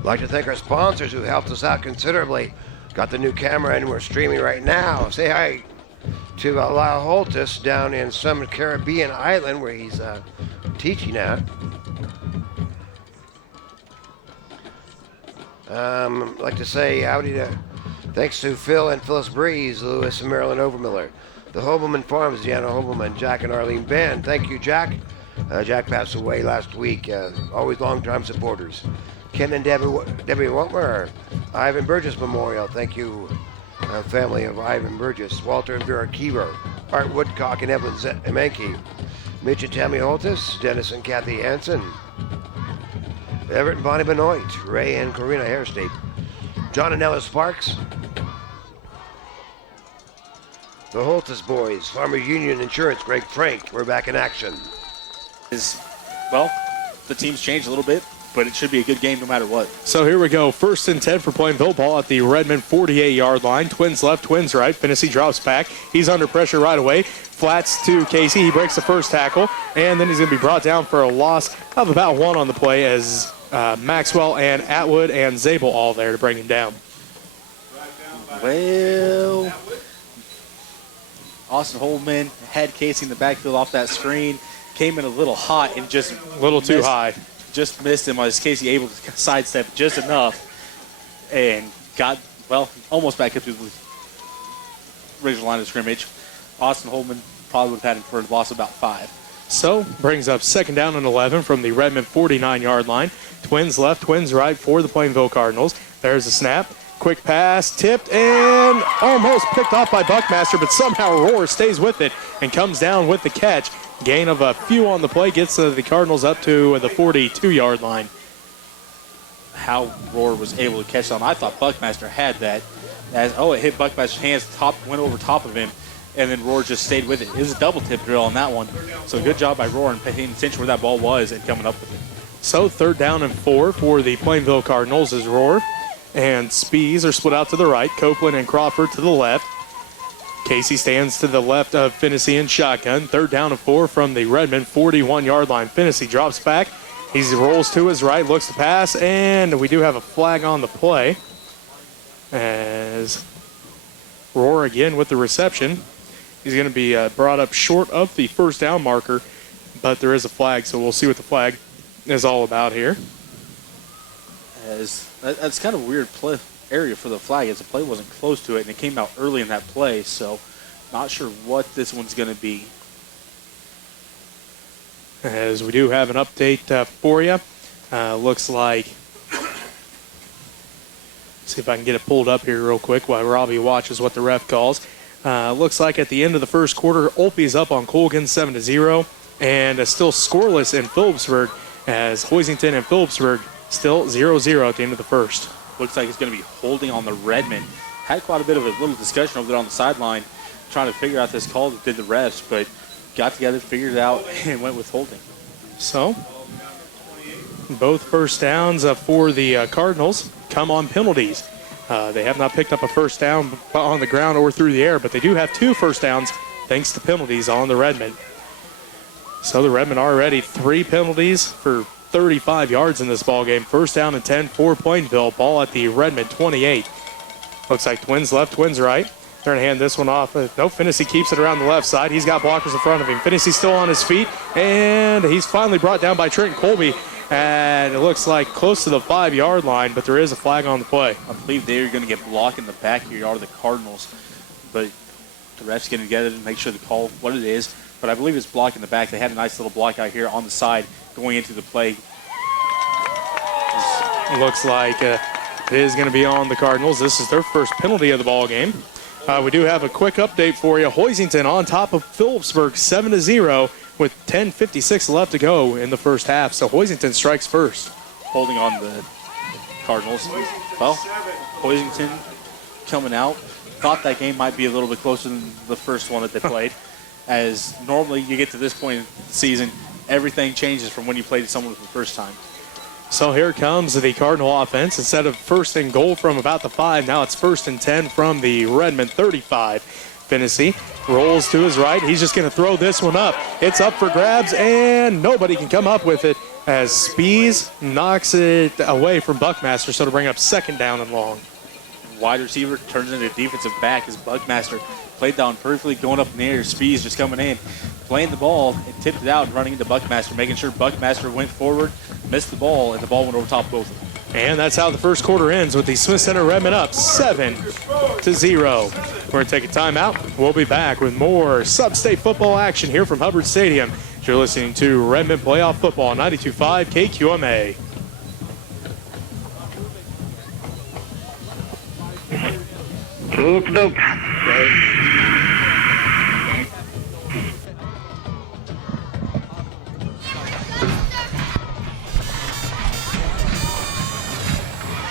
I'd like to thank our sponsors who helped us out considerably. Got the new camera and we're streaming right now. Say hi to Lyle Holtis down in some Caribbean island where he's teaching at. I'd like to say howdy to thanks to Phil and Phyllis Breeze, Lewis and Marilyn Overmiller, the Hobelman Farms, Deanna Hobelman, Jack and Arlene Band. Thank you, Jack. Jack passed away last week. Always long-time supporters. Ken and Debbie Waltmer, Ivan Burgess Memorial. Thank you, family of Ivan Burgess, Walter and Vera Kiever, Art Woodcock and Evan Emenke, Mitch and Tammy Holtis, Dennis and Kathy Hansen, Everett and Bonnie Benoit, Ray and Corina Hairstate, John and Ellis Sparks, the Holtis boys, Farmer Union Insurance, Greg Frank, we're back in action. Well, the team's changed a little bit, but it should be a good game no matter what. So here we go. 1st and 10 for Plainville. Ball at the Redmond 48-yard line. Twins left, twins right. Finnessy drops back. He's under pressure right away. Flats to Casey. He breaks the first tackle, and then he's going to be brought down for a loss of about 1 on the play as Maxwell and Atwood and Zabel all there to bring him down. Well, Austin Holman had Casey in the backfield off that screen. Came in a little hot and just A little too high. Just missed him. Was Casey able to sidestep just enough and got, well, almost back up to the original line of scrimmage. Austin Holman probably would have had him for a loss of about 5. So brings up 2nd down and 11 from the Redmond 49-yard line. Twins left, twins right for the Plainville Cardinals. There's the snap. Quick pass, tipped, and almost picked off by Buckmaster, but somehow Rohr stays with it and comes down with the catch. Gain of a few on the play gets the Cardinals up to the 42-yard line. How Rohr was able to catch them. I thought Buckmaster had that. It hit Buckmaster's hands, went over top of him, and then Rohr just stayed with it. It was a double tip drill on that one. So good job by Rohr and paying attention where that ball was and coming up with it. So 3rd down and 4 for the Plainville Cardinals as Rohr and Spees are split out to the right. Copeland and Crawford to the left. Casey stands to the left of Finnessy in shotgun. 3rd down and 4 from the Redmond 41-yard line. Finnessy drops back. He rolls to his right, looks to pass, and we do have a flag on the play as Rohr again with the reception. He's going to be brought up short of the 1st down marker, but there is a flag, so we'll see what the flag is all about here. That's kind of a weird area for the flag, as the play wasn't close to it, and it came out early in that play, so not sure what this one's going to be. As we do have an update for you. Looks like, see if I can get it pulled up here real quick while Robbie watches what the ref calls. Looks like at the end of the 1st quarter, Olpey's up on Colgan 7-0, and still scoreless in Phillipsburg as Hoisington and Phillipsburg still 0-0 at the end of the 1st. Looks like it's going to be holding on the Redmond. Had quite a bit of a little discussion over there on the sideline trying to figure out this call that did the refs, but got together, figured it out, and went with holding. So, both 1st downs for the Cardinals come on penalties. They have not picked up a 1st down on the ground or through the air, but they do have 2 1st downs thanks to penalties on the Redmond. So the Redmond already 3 penalties for 35 yards in this ball game. 1st down and 10 for Plainville. Ball at the Redmond 28. Looks like twins left, twins right. They're going to hand this one off. No, Finnessy keeps it around the left side. He's got blockers in front of him. Finnessy still on his feet, and he's finally brought down by Trenton Colby. And it looks like close to the 5-yard line, but there is a flag on the play. I believe they're going to get blocked in the back here are the Cardinals, but the refs getting together to make sure they call what it is. But I believe it's blocked in the back. They had a nice little block out here on the side going into the play. It looks like it is going to be on the Cardinals. This is their 1st penalty of the ball game. We do have a quick update for you. Hoisington on top of Phillipsburg 7-0 with 10:56 left to go in the 1st half. So Hoisington strikes first. Holding on the Cardinals. Well, Hoisington coming out. Thought that game might be a little bit closer than the first one that they played. As normally you get to this point in the season, everything changes from when you played someone for the first time. So here comes the Cardinal offense. Instead of 1st and goal from about the 5, now it's 1st and 10 from the Redmond 35. Finnessy rolls to his right. He's just going to throw this one up. It's up for grabs, and nobody can come up with it as Spees knocks it away from Buckmaster, so to bring up 2nd down and long. Wide receiver turns into defensive back as Buckmaster played down perfectly, going up in the air. Spees just coming in, playing the ball, and tipped it out and running into Buckmaster, making sure Buckmaster went forward, missed the ball, and the ball went over top of both of them. And that's how the first quarter ends with the Smith Center Redmond up 7-0. We're going to take a timeout. We'll be back with more sub-state football action here from Hubbard Stadium. You're listening to Redmond Playoff Football, 92.5 KQMA. Oop-doop.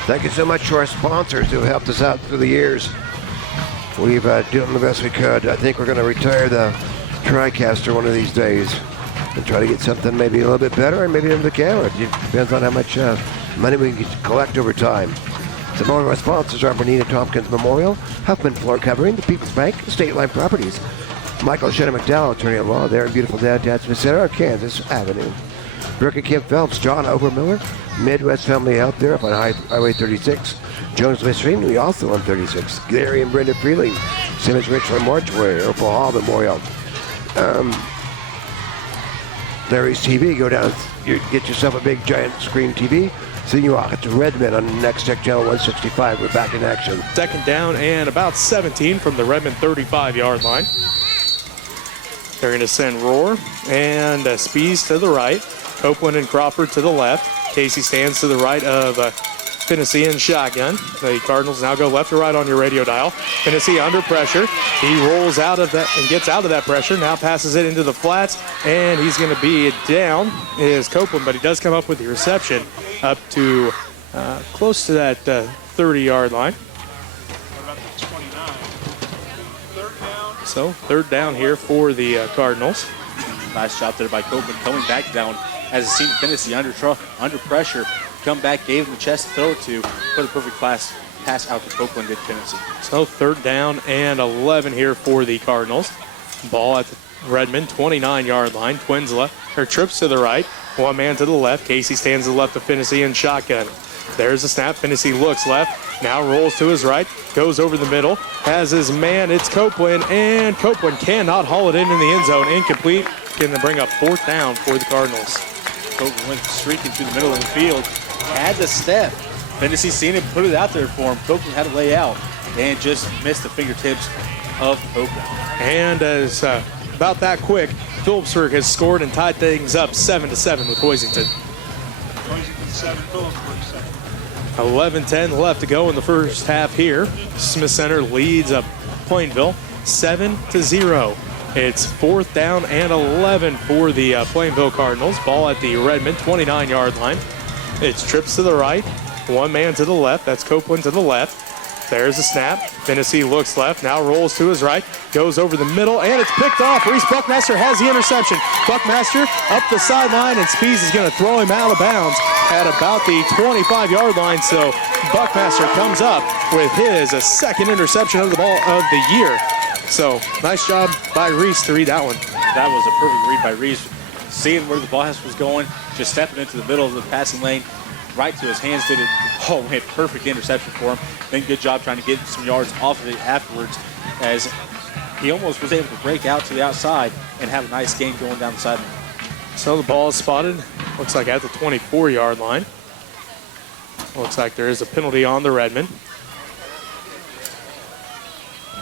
Thank you so much to our sponsors who have helped us out through the years. We've done the best we could. I think we're going to retire the TriCaster one of these days and try to get something maybe a little bit better and maybe into the camera. It depends on how much money we can collect over time. Some more of our sponsors are Bernina Tompkins Memorial, Huffman Floor Covering, the People's Bank, State Line Properties, Michael Shannon McDowell, Attorney at Law, there in beautiful downtown Smith Center on Kansas Avenue. Brooke and Kim Phelps, John Overmiller, Midwest Family Health there up on Highway 36. Jones West Stream, we also on 36. Gary and Brenda Freeling, Simmons Richland Mortuary, Opal Hall Memorial. Larry's TV, go down, get yourself a big giant screen TV. See you all at the Redmond on Next Tech Channel 165. We're back in action. 2nd down and about 17 from the Redmond 35-yard line. They're going to send Roar and Spees to the right. Copeland and Crawford to the left. Casey stands to the right of Tennessee in shotgun. The Cardinals now go left to right on your radio dial. Tennessee under pressure. He rolls out of that and gets out of that pressure. Now passes it into the flats, and he's going to be down. Is Copeland, but he does come up with the reception up to close to that 30-yard line. So 3rd down here for the Cardinals. Nice job there by Copeland coming back down as it seemed Tennessee under pressure. Come back, gave him the chest to throw it to, put a perfect pass out to Copeland in Tennessee. So 3rd down and 11 here for the Cardinals. Ball at the Redmond 29-yard line. Twinsla, her trips to the right. One man to the left. Casey stands to the left of Tennessee in shotgun. There's the snap. Tennessee looks left. Now rolls to his right. Goes over the middle. Has his man. It's Copeland. And Copeland cannot haul it in the end zone. Incomplete. Can bring up 4th down for the Cardinals. Copeland went streaking through the middle of the field. Had the step. Tennessee seen him, put it out there for him. Copeland had to lay out and just missed the fingertips of Copeland. And as about that quick, Phillipsburg has scored and tied things up 7-7 with Hoisington. Hoisington 7, Phillipsburg 7. 11-10 left to go in the first half here. Smith Center leads up Plainville 7-0. It's 4th down and 11 for the Plainville Cardinals. Ball at the Redmond 29-yard line. It's trips to the right. One man to the left. That's Copeland to the left. There's the snap. Tennessee looks left. Now rolls to his right. Goes over the middle, and it's picked off. Reese Buckmaster has the interception. Buckmaster up the sideline, and Spees is going to throw him out of bounds at about the 25-yard line. So Buckmaster comes up with his 2nd interception of the ball of the year. So nice job by Reese to read that one. That was a perfect read by Reese. Seeing where the ball was going, just stepping into the middle of the passing lane, right to his hands, did it. Oh, man, perfect interception for him. Then good job trying to get some yards off of it afterwards, as he almost was able to break out to the outside and have a nice gain going down the sideline. So the ball is spotted, looks like at the 24-yard line. Looks like there is a penalty on the Redmond.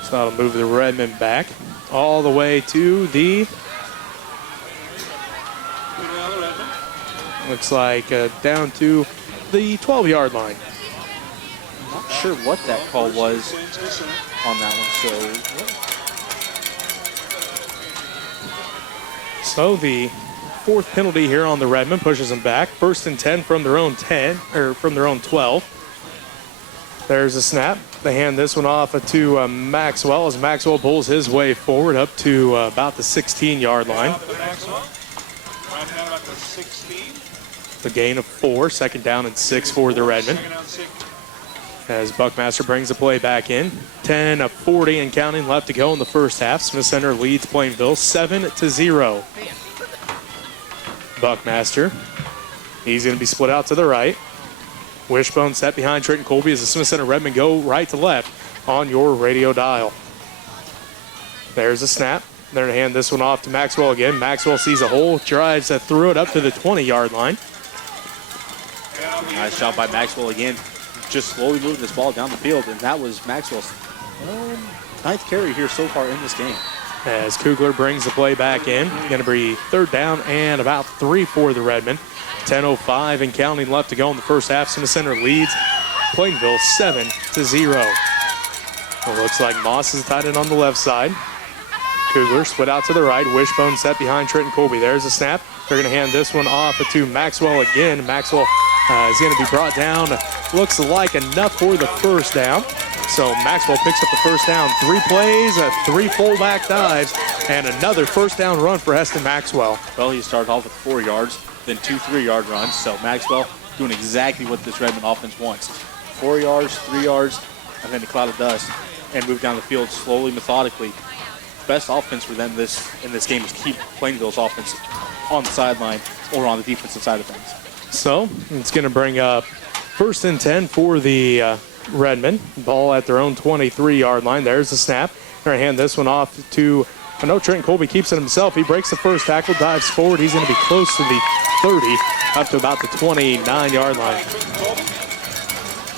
So that'll move the Redmond back all the way to the, looks like down to the 12-yard line. I'm not sure what that call was on that one. So the 4th penalty here on the Redmond pushes them back. 1st and 10 from their own 10, or from their own 12. There's a snap. They hand this one off to Maxwell as Maxwell pulls his way forward up to about the 16-yard line. The gain of 4, 2nd down and 6 for the Redmond. As Buckmaster brings the play back in. 10-40 and counting left to go in the first half. Smith Center leads Plainville 7-0. Buckmaster He's going to be split out to the right. Wishbone set behind Trenton Colby as the Smith Center Redmen go right to left on your radio dial. There's a snap. They're going to hand this one off to Maxwell again. Maxwell sees a hole, drives through it up to the 20-yard line. Nice shot by Maxwell again. Just slowly moving this ball down the field, and that was Maxwell's 9th carry here so far in this game. As Cougler brings the play back in. Going to be 3rd down and about 3 for the Redmen. 10:05 and counting left to go in the first half. Smith Center leads Plainville 7-0. It looks like Moss is tight end on the left side. Cougler split out to the right. Wishbone set behind Trenton Colby. There's a snap. They're going to hand this one off to Maxwell again. Maxwell is going to be brought down. Looks like enough for the first down. So Maxwell picks up the first down. 3 plays, 3 fullback dives, and another first down run for Heston Maxwell. Well, he started off with 4 yards, then 2 3-yard runs. So Maxwell doing exactly what this Redmond offense wants. 4 yards, 3 yards, and then a cloud of dust, and move down the field slowly, methodically. Best offense for them in this game is keep Plainville's offense on the sideline or on the defensive side of things. So it's going to bring up 1st and 10 for the Redmen. Ball at their own 23-yard line. There's the snap. They're going to hand this one off to, I know Trenton Colby keeps it himself. He breaks the first tackle, dives forward. He's going to be close to the 30, up to about the 29-yard line.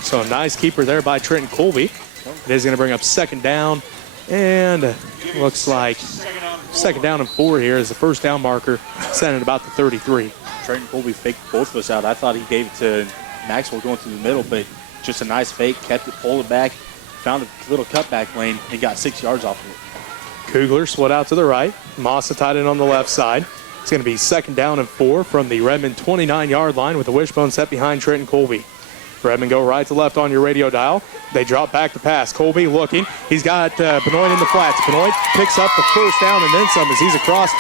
So a nice keeper there by Trenton Colby. It is going to bring up 2nd down, and looks like 2nd down and 4 here as the first down marker set at about the 33. Trenton Colby faked both of us out. I thought he gave it to Maxwell going through the middle, but just a nice fake, kept it, pulled it back, found a little cutback lane, and got 6 yards off of it. Cougler split out to the right. Moss tied in on the left side. It's going to be 2nd down and 4 from the Redmond 29-yard line with the wishbone set behind Trenton Colby. Redmond go right to left on your radio dial. They drop back to pass. Colby looking. He's got Benoy in the flats. Benoy picks up the first down and then some as he's across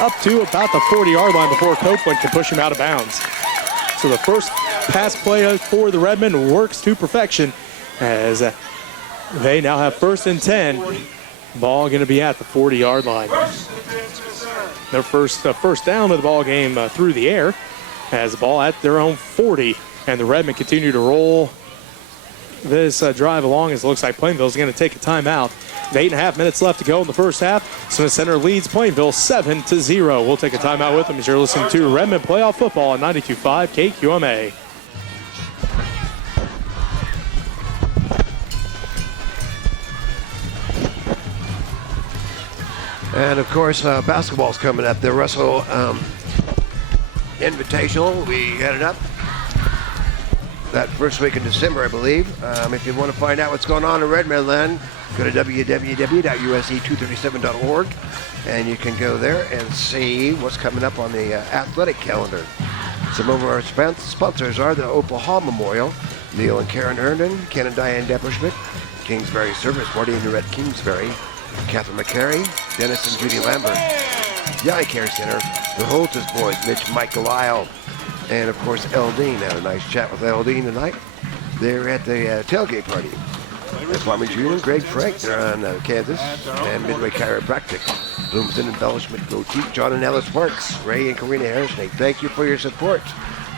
up to about the 40-yard line before Copeland can push him out of bounds. So the first pass play for the Redmond works to perfection as they now have 1st and 10. Ball going to be at the 40-yard line. Their first down of the ball game through the air as the ball at their own 40. And the Redmen continue to roll this drive along as it looks like Plainville is going to take a timeout. With 8.5 minutes left to go in the first half. Smith Center leads Plainville 7-0. We'll take a timeout with them as you're listening to Redmond Playoff Football on 92.5 KQMA. And of course, basketball's coming up. The Russell Invitational, we got it up that first week in December, I believe. If you want to find out what's going on in Redmond land, go to www.usc237.org, and you can go there and see what's coming up on the athletic calendar. Some of our sponsors are the Opal Hall Memorial, Neil and Karen Herndon, Ken and Diane Depperschmidt, Kingsbury Service, Marty and Lorette Kingsbury, Catherine McCary, Dennis and Judy Lambert, the Eye Care Center, the Holtis Boys, Mitch, Mike Lyle, and of course Eldine. Had a nice chat with Eldine tonight. They're at the tailgate party. Kwame Jr., Greg Frank, they're on Kansas, and Midway Chiropractic, Bloomington Embellishment Boutique, John and Alice Parks, Ray and Karina Harrison. Thank you for your support.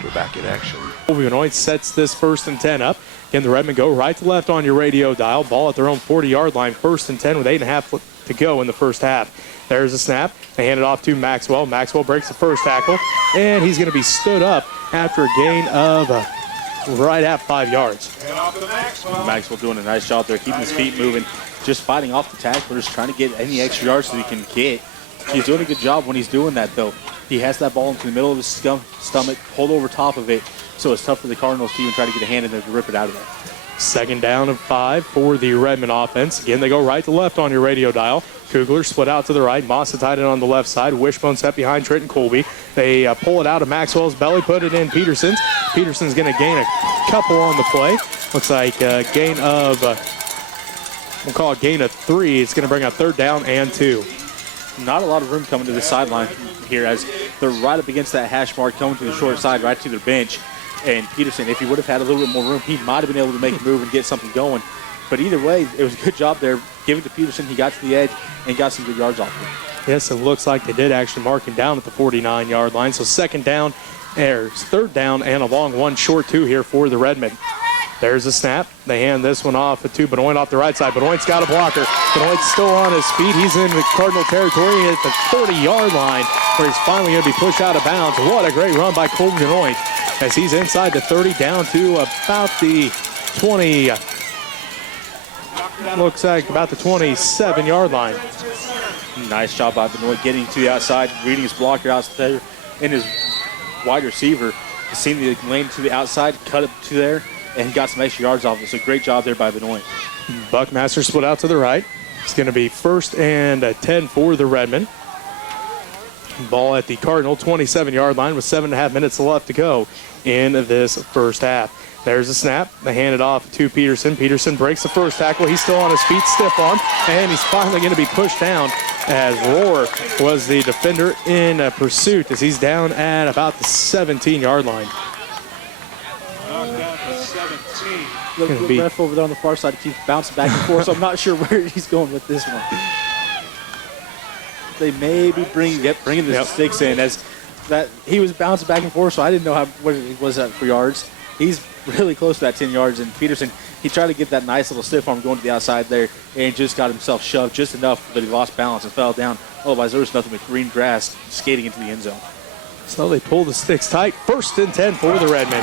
We're back in action. Benoy sets this 1st and 10 up. Again, the Redmen go right to left on your radio dial. Ball at their own 40-yard line. 1st and 10 with 8.5 to go in the first half. There's a snap. They hand it off to Maxwell. Maxwell breaks the first tackle, and he's going to be stood up after a gain of right at 5 yards. Maxwell doing a nice job there, keeping his feet moving, just fighting off the tacklers, trying to get any extra yards that he can get. He's doing a good job when he's doing that, though. He has that ball into the middle of his stomach, pulled over top of it, so it's tough for the Cardinals to even try to get a hand in there to rip it out of there. 2nd down and 5 for the Redmond offense. Again, they go right to left on your radio dial. Cougler split out to the right. Moss tied in on the left side. Wishbone set behind Trenton Colby. They pull it out of Maxwell's belly, put it in Peterson's. Peterson's going to gain a couple on the play. Looks like a gain of, we'll call it gain of 3. It's going to bring up 3rd down and 2. Not a lot of room coming to the sideline here as they're right up against that hash mark, coming to the short side, right to their bench. And Peterson, if he would have had a little bit more room, he might have been able to make a move and get something going. But either way, it was a good job there. Giving to Peterson, he got to the edge and got some good yards off of Yes, it looks like they did actually mark him down at the 49-yard line. So third down and a long one, short two here for the Redmen. There's a snap. They hand this one off to Benoy off the right side. Benoy's got a blocker. Benoy's still on his feet. He's in the Cardinal territory at the 30-yard line where he's finally going to be pushed out of bounds. What a great run by Colton Benoy as he's inside the 30 down to about the 20. Looks like about the 27-yard line. Nice job by Benoy getting to the outside, reading his blocker out there, and his wide receiver seeing the lane to the outside, cut it to there, and got some extra yards off it. So great job there by Benoy. Buckmaster split out to the right. It's going to be 1st and 10 for the Redmen. Ball at the Cardinal 27-yard line with 7.5 minutes left to go in this first half. There's a snap. They hand it off to Peterson. Peterson breaks the first tackle. He's still on his feet, stiff arm, and he's finally going to be pushed down as Rohr was the defender in pursuit as he's down at about the 17-yard line. Down to 17. The ref over there on the far side keeps bouncing back and forth, so I'm not sure where he's going with this one. They may be bringing the sticks in as that he was bouncing back and forth, so I didn't know what it was at for yards. He's really close to that 10 yards, and Peterson, he tried to get that nice little stiff arm going to the outside there and just got himself shoved just enough that he lost balance and fell down. Otherwise, there was nothing but green grass skating into the end zone. So they pull the sticks tight. 1st and 10 for the Redmen.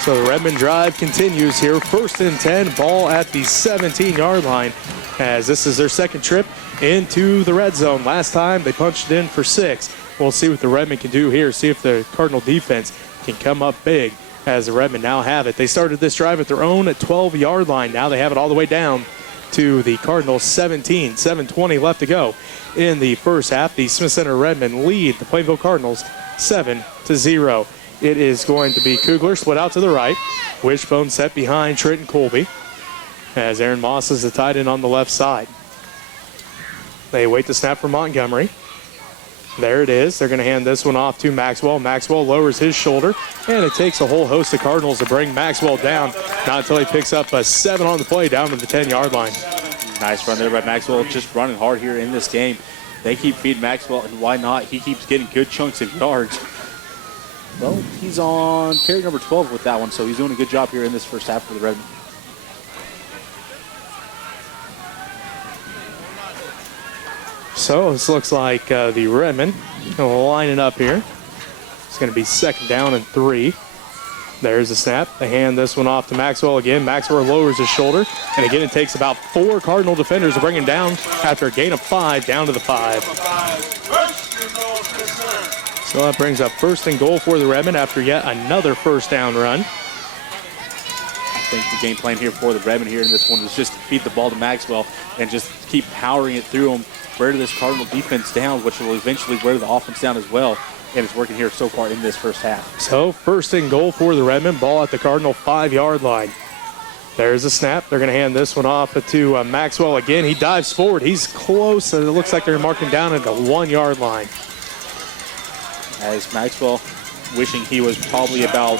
So the Redmen drive continues here. 1st and 10, ball at the 17-yard line as this is their second trip into the red zone. Last time they punched it in for 6. We'll see what the Redmen can do here, see if the Cardinal defense can come up big as the Redmen now have it. They started this drive at their own 12-yard line. Now they have it all the way down to the Cardinals 17. 7:20 left to go in the first half. The Smith Center Redmen lead the Plainville Cardinals 7-0. It is going to be Cougler split out to the right. Wishbone set behind Trenton Colby as Aaron Moss is the tight end on the left side. They wait the snap for Montgomery. There it is. They're going to hand this one off to Maxwell. Maxwell lowers his shoulder, and it takes a whole host of Cardinals to bring Maxwell down. Not until he picks up a 7 on the play down to the 10-yard line. Nice run there by Maxwell, just running hard here in this game. They keep feeding Maxwell, and why not? He keeps getting good chunks of yards. Well, he's on carry number 12 with that one, so he's doing a good job here in this first half for the Redmen. So this looks like the Redmen lining up here. It's going to be 2nd down and 3. There's the snap. They hand this one off to Maxwell again. Maxwell lowers his shoulder. And again, it takes about 4 Cardinal defenders to bring him down after a gain of 5 down to the 5. So that brings up 1st and goal for the Redmen after yet another first down run. I think the game plan here for the Redmen here in this one was just to feed the ball to Maxwell and just keep powering it through him, wear this Cardinal defense down, which will eventually wear the offense down as well. And it's working here so far in this first half. So 1st and goal for the Redmen. Ball at the Cardinal 5-yard line. There's a snap. They're going to hand this one off to Maxwell again. He dives forward. He's close. It looks like they're marking down at the 1-yard line. As Maxwell wishing he was probably about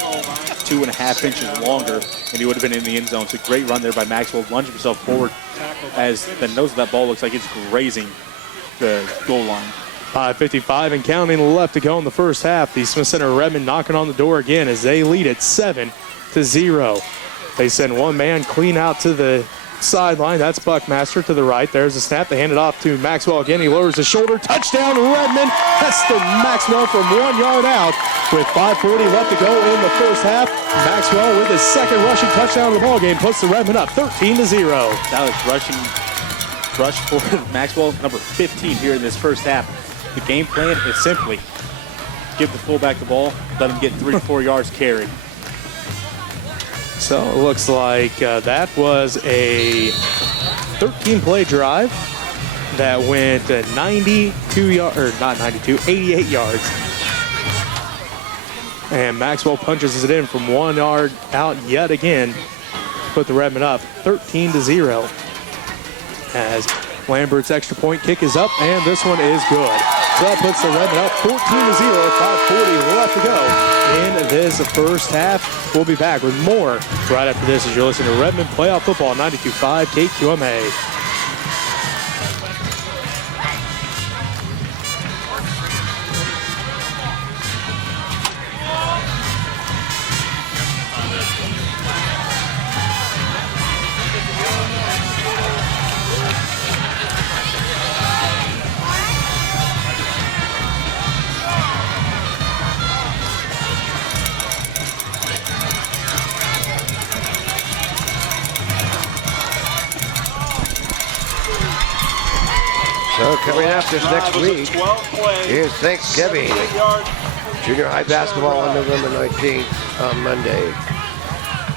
2.5 inches longer and he would have been in the end zone. It's a great run there by Maxwell, lunging himself forward as the nose of that ball looks like it's grazing the goal line. 5:55 and counting left to go in the first half. The Smith Center Redmen knocking on the door again as they lead it 7-0. They send one man clean out to the sideline. That's Buckmaster to the right. There's a snap. They hand it off to Maxwell again. He lowers his shoulder. Touchdown, Redmen. Heston Maxwell from 1 yard out with 5:40 left to go in the first half. Maxwell with his second rushing touchdown of the ballgame puts the Redmen up 13-0. That was rush for Maxwell, number 15 here in this first half. The game plan is simply give the fullback the ball, let him get 3-4 yards carry. So it looks like that was a 13-play drive that went 88 yards. And Maxwell punches it in from 1 yard out yet again. Put the Redmen up 13-0. As Lambert's extra point kick is up, and this one is good. So that puts the Redmen up 14-0, 5:40 left to go in this first half. We'll be back with more right after this as you're listening to Redmen Playoff Football 92.5 KQMA. So coming up this next week 12-play, is Thanksgiving. 78-yard. Junior high basketball on November 19th on Monday.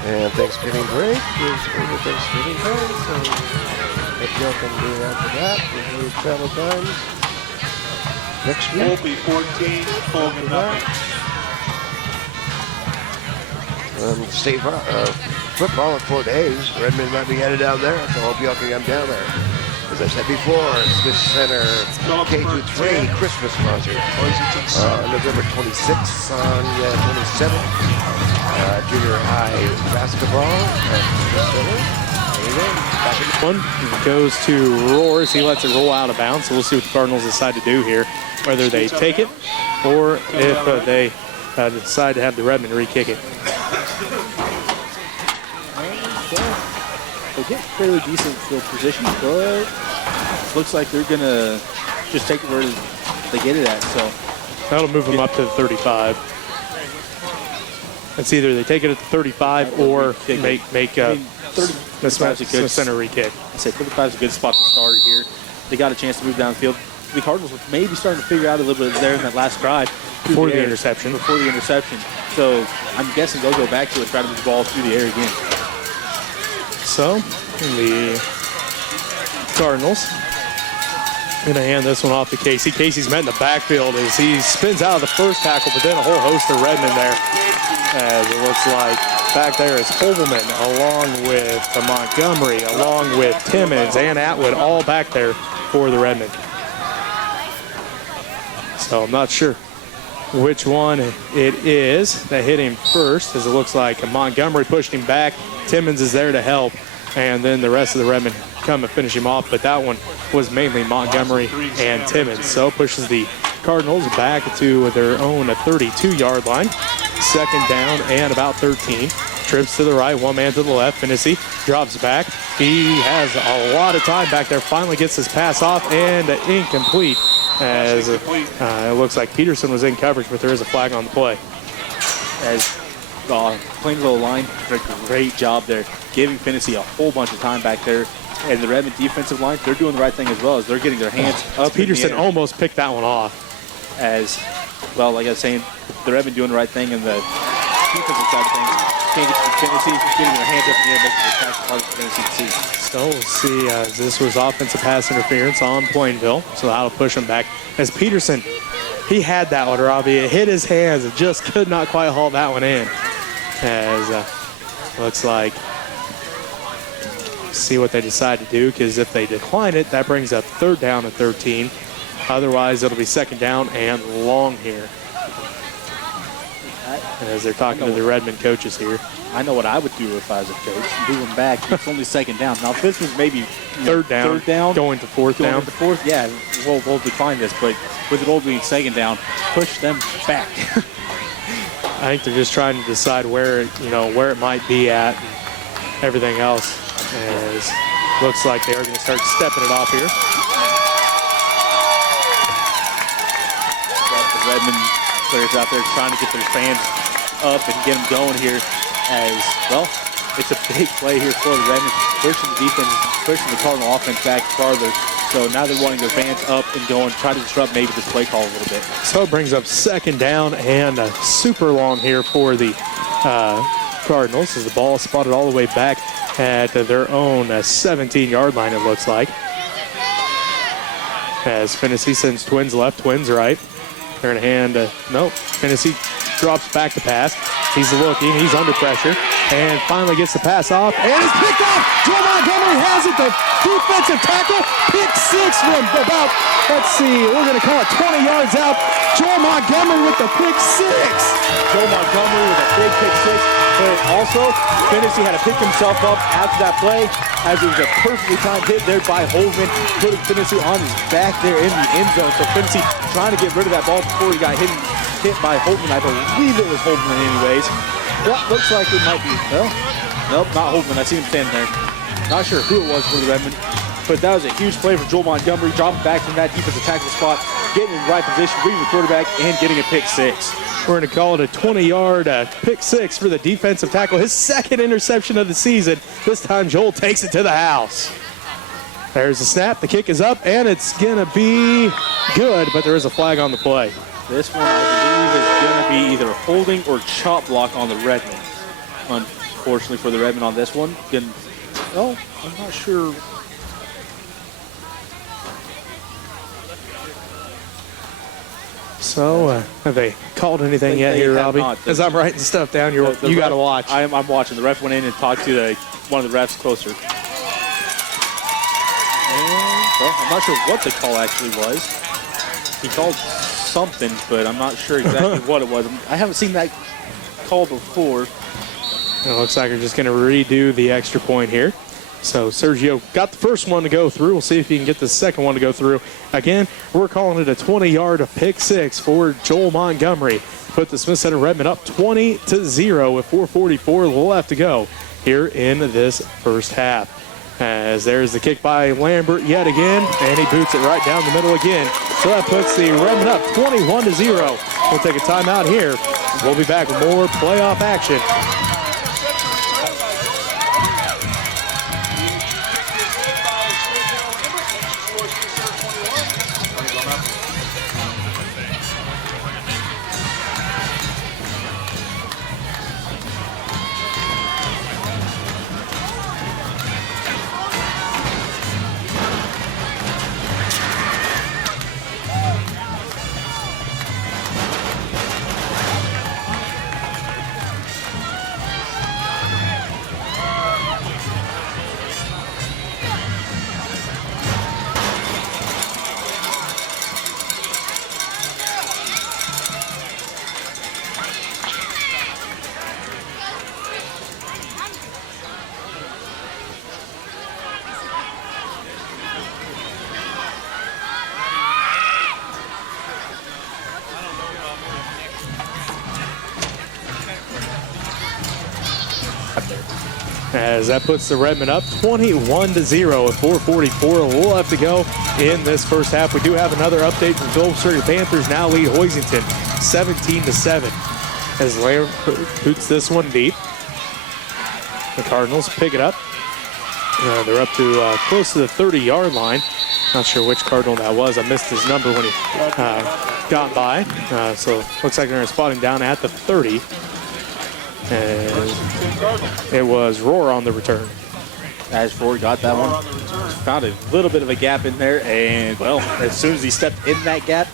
And Thanksgiving break is over Thanksgiving time, so if y'all can do after that, we'll do travel times next week. Volpe 14, Fulton nothing. State football in 4 days. Redmond might be headed down there, so I hope y'all can come down there. As I said before, Smith Center K-3 Christmas concert. November 26th on 27th. Junior high basketball at Smith Center. One goes to Roars. He lets it roll out of bounds, so we'll see what the Cardinals decide to do here, whether they take it or if they decide to have the Redmond re-kick it. They get fairly decent field position, but looks like they're going to just take it where they get it at. So that'll move them up to the 35. It's either they take it at the 35 or make the Smith Center re-kick. I say 35 is a good spot to start here. They got a chance to move downfield. The Cardinals were maybe starting to figure out a little bit there in that last drive. Before the interception. So I'm guessing they'll go back to it, try to move the ball through the air again. So the Cardinals going to hand this one off to Casey. Casey's met in the backfield as he spins out of the first tackle, but then a whole host of Redmond there. As it looks like back there is Holman along with Montgomery, along with Timmons and Atwood, all back there for the Redmond. So I'm not sure which one it is that hit him first, as it looks like Montgomery pushed him back. Timmons is there to help, and then the rest of the Redmond come and finish him off, but that one was mainly Montgomery and Timmons. So pushes the Cardinals back to their own 32-yard line. Second down and about 13. Trips to the right, one man to the left. Finnessy drops back. He has a lot of time back there. Finally gets his pass off and incomplete. As it looks like Peterson was in coverage, but there is a flag on the play. As Plainville line did a great job there, giving Finnessy a whole bunch of time back there. And the Redmond defensive line, they're doing the right thing as well, as they're getting their hands up. Peterson almost picked that one off. As well, like I was saying, the Redmond doing the right thing, and the defensive side of things can't get to Finnessy, getting their hands up in the air, making the tackle hard for Finnessy to see. So we'll see, as this was offensive pass interference on Plainville, so that'll push him back. As Peterson, he had that one, Robbie. It hit his hands. It just could not quite haul that one in. As looks like, see what they decide to do, because if they decline it, that brings up third down and 13. Otherwise, it'll be second down and long here. As they're talking to the Redmond coaches here. I know what I would do if I was a coach. Move them back. It's only second down. Now, if this was maybe third down, going to fourth down. Yeah, we'll decline this, but with it all being second down, push them back. I think they're just trying to decide where it might be at and everything else. As looks like they are going to start stepping it off here. Got the Redmond players out there trying to get their fans up and get them going here. As well, it's a big play here for the Redmond, pushing the defense, pushing the Cardinal offense back farther. So now they're wanting their fans up and going, try to disrupt maybe this play call a little bit. So it brings up second down and super long here for the Cardinals, as the ball is spotted all the way back at their own 17-yard line, it looks like. As Finnessy sends Twins left, Twins right. They're going to hand, nope, Finnessy drops back the pass. He's looking, he's under pressure, and finally gets the pass off, and it's picked off. Joe Montgomery has it, the defensive tackle, pick six from about, let's see, we're going to call it 20 yards out. Joe Montgomery with the pick six. Joe Montgomery with a big pick six, but also Finnessy had to pick himself up after that play, as it was a perfectly timed hit there by Holman, putting Finnessy on his back there in the end zone. So Finnessy trying to get rid of that ball before he got hit by Holman. I believe it was Holman anyways. That looks like it might be, well, nope, not Holman. I see him standing there. Not sure who it was for the Redmond, but that was a huge play for Joel Montgomery, dropping back from that defensive tackle spot, getting in the right position, reading the quarterback, and getting a pick six. We're going to call it a 20-yard pick six for the defensive tackle. His second interception of the season. This time Joel takes it to the house. There's the snap. The kick is up, and it's going to be good, but there is a flag on the play. This one, I believe, is going to be either holding or chop block on the Redmen. Unfortunately for the Redmen on this one. Well, I'm not sure. So, have they called anything yet here, Robbie? As I'm writing stuff down, you got to watch. I'm watching. The ref went in and talked to one of the refs closer. Well, I'm not sure what the call actually was. He called something, but I'm not sure exactly what it was. I haven't seen that call before. It looks like they're just going to redo the extra point here. So Sergio got the first one to go through. We'll see if he can get the second one to go through. Again, we're calling it a 20-yard pick six for Joel Montgomery. Put the Smith Center Redmen up 20-0 with 4:44 left to go here in this first half. As there's the kick by Lambert yet again, and he boots it right down the middle again. So that puts the Redmen up 21-0. We'll take a timeout here. We'll be back with more playoff action. As that puts the Redmen up 21-0 with 4:44 left to go in this first half. We do have another update from Phillipsburg. The Panthers now lead Hoisington 17-7 as Lair boots this one deep. The Cardinals pick it up. They're up to close to the 30-yard line. Not sure which Cardinal that was. I missed his number when he got by. So looks like they're going to spot him down at the 30. And it was Roar on the return. As Roar got that one, found a little bit of a gap in there, and, well, as soon as he stepped in that gap,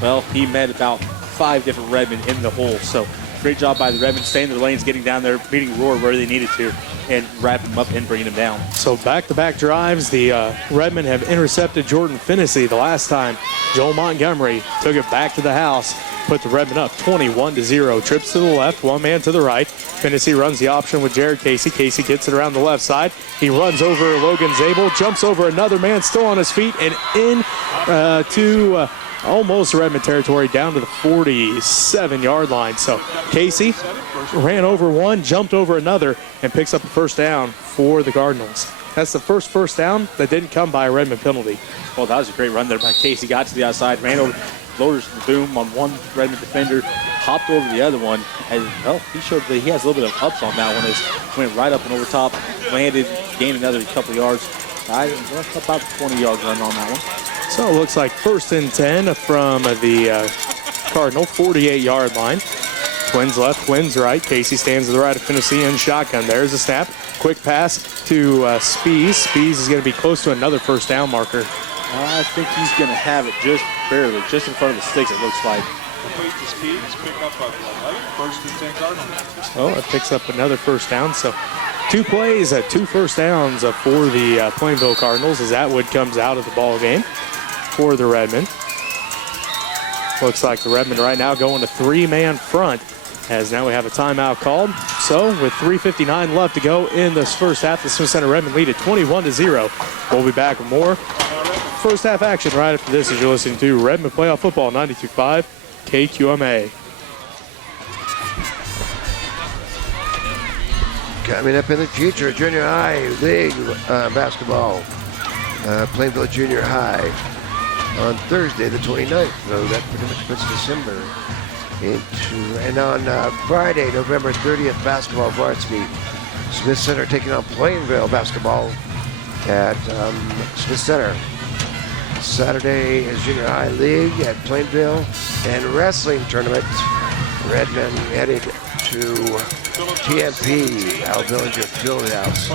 well, he met about 5 different Redmen in the hole. So great job by the Redmen, staying in their lanes, getting down there, beating Roar where they needed to, and wrapping him up and bringing him down. So back-to-back drives. The Redmen have intercepted Jordan Finnessy the last time. Joel Montgomery took it back to the house. Put the Redmen up 21-0. Trips to the left, one man to the right. Finnessy runs the option with Jared Casey. Casey gets it around the left side. He runs over Logan Zabel, jumps over another man still on his feet, and in to almost Redmen territory down to the 47-yard line. So Casey ran over one, jumped over another, and picks up the first down for the Cardinals. That's the first down that didn't come by a Redmen penalty. Well, that was a great run there by Casey. Got to the outside, ran over, lowers the boom on one Redmen defender, hopped over the other one. And, well, he showed that he has a little bit of ups on that one. Went right up and over top, landed, gained another couple yards. About a 20-yard run on that one. So it looks like 1st and 10 from the Cardinal 48-yard line. Twins left, twins right. Casey stands to the right of Finnessy in shotgun. There's a snap. Quick pass to Spees. Spees is going to be close to another first down marker. I think he's going to have it just barely, just in front of the sticks, it looks like. Complete to Spees, pick up 11, 1st and 10 Cardinals. So it picks up another first down. So 2 plays, 2 first downs for the Plainville Cardinals as Atwood comes out of the ball game for the Redmen. Looks like the Redmen right now going to 3-man front as now we have a timeout called. So with 3:59 left to go in this first half, the Smith Center Redmen lead at 21-0. We'll be back with more first half action right after this as you're listening to Redmen Playoff Football 92.5 KQMA. Coming up in the future, junior high league basketball. Plainville Junior High on Thursday the 29th. So that pretty much puts December into. And on Friday, November 30th, basketball varsity. Smith Center taking on Plainville basketball at Smith Center. Saturday is Junior High League at Plainville and wrestling tournament. Redmond headed to TMP, Al Villinger Fieldhouse.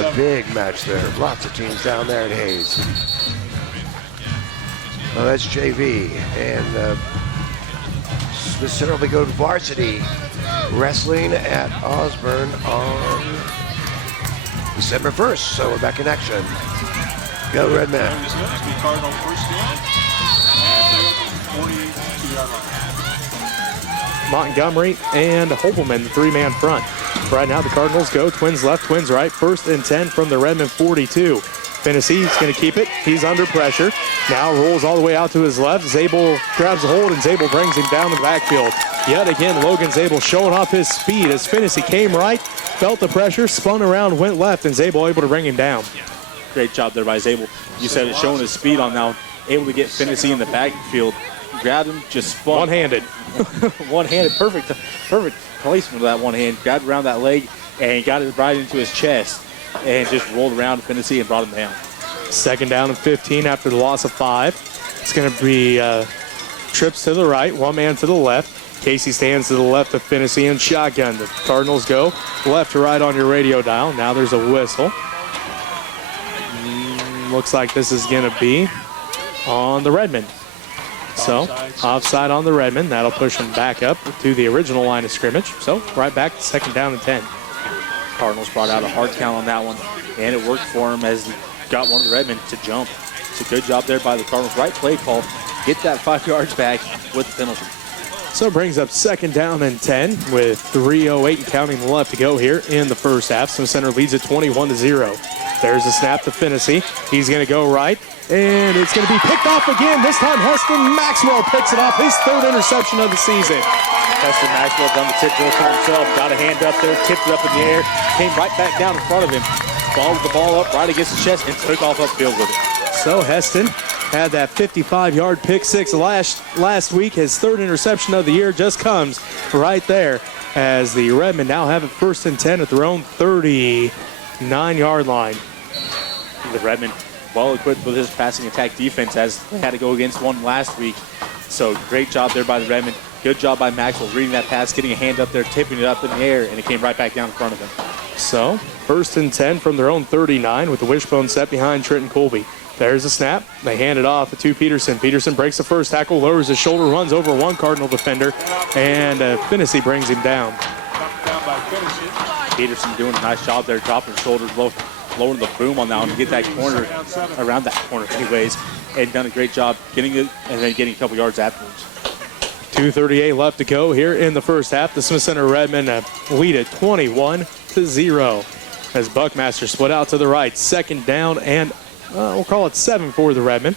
A big match there. Lots of teams down there in Hayes. Well, that's JV. And Smith Center will be going to varsity wrestling at Osborne on December 1st. So we're back in action. Go Redmen. Cardinal first down. And 42-yard line. Montgomery and Hobelman, the three-man front. Right now the Cardinals go twins left, twins right. 1st and 10 from the Redmond 42. Fennessey's going to keep it. He's under pressure. Now rolls all the way out to his left. Zabel grabs a hold, and Zabel brings him down to the backfield. Yet again, Logan Zabel showing off his speed as Fennessey came right, felt the pressure, spun around, went left, and Zabel able to bring him down. Great job there by Zabel. You said it, showing his speed on now, able to get Fennessey in the backfield. Grabbed him, just spun. One-handed. One-handed, perfect placement of that one hand. Grabbed around that leg and got it right into his chest and just rolled around Fennessey and brought him down. 2nd down and 15 after the loss of 5. It's going to be trips to the right, one man to the left. Casey stands to the left of Fennessey and shotgun. The Cardinals go left to right on your radio dial. Now there's a whistle. Looks like this is going to be on the Redmond. So, offside on the Redmond. That'll push them back up to the original line of scrimmage. So, right back to 2nd down and 10. Cardinals brought out a hard count on that one, and it worked for him as he got one of the Redmond to jump. It's a good job there by the Cardinals. Right play call. Get that 5 yards back with the penalty. So it brings up 2nd down and 10 with 3:08 and counting left to go here in the first half. Smith Center leads at 21-0. There's a snap to Fennessey. He's going to go right, and it's going to be picked off again. This time Heston Maxwell picks it off, his 3rd interception of the season. Heston Maxwell done the tip drill for himself. Got a hand up there, tipped it up in the air, came right back down in front of him. Balled the ball up right against his chest and took off upfield with it. So Heston had that 55-yard pick six last week. His 3rd interception of the year just comes right there as the Redmen now have it 1st and 10 at their own 39-yard line. The Redmen well equipped with his passing attack defense as they had to go against one last week. So great job there by the Redmen. Good job by Maxwell reading that pass, getting a hand up there, tipping it up in the air, and it came right back down in front of him. So 1st and 10 from their own 39 with the wishbone set behind Trenton Colby. There's a snap. They hand it off to Peterson. Peterson breaks the first tackle, lowers his shoulder, runs over one Cardinal defender, and Fennessey brings him down. Peterson doing a nice job there, dropping shoulders, lowering the boom on that one to get that corner, around that corner anyways, and done a great job getting it and then getting a couple yards afterwards. 2:38 left to go here in the first half. The Smith Center Redmen lead at 21-0 as Buckmaster split out to the right. 2nd down and we'll call it 7 for the Redmen.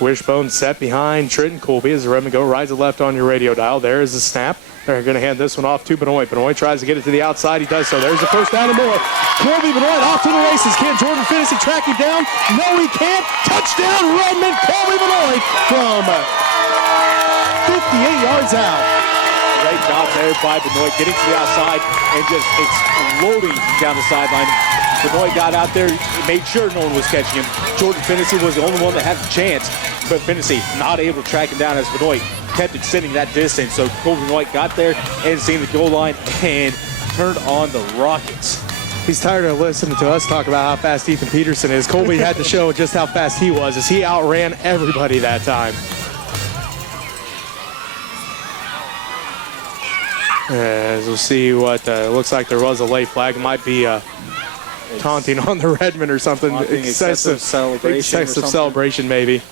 Wishbone set behind Trenton Colby as the Redmen go right to left on your radio dial. There is the snap. They're going to hand this one off to Benoy. Benoy tries to get it to the outside. He does so. There's the 1st down and more. Colby Benoy off to the races. Can Jordan Fennessey track him down? No, he can't. Touchdown, Redmond. Colby Benoy from 58 yards out. Great job there by Benoy getting to the outside and just exploding down the sideline. Benoy got out there, made sure no one was catching him. Jordan Fennessey was the only one that had a chance, but Fennessey not able to track him down as Benoy kept extending that distance. So Colby Benoy got there and seen the goal line and turned on the Rockets. He's tired of listening to us talk about how fast Ethan Peterson is. Colby had to show just how fast he was as he outran everybody that time. As we'll see what looks like there was a late flag. It might be taunting on the Redmen or something. Excessive celebration maybe.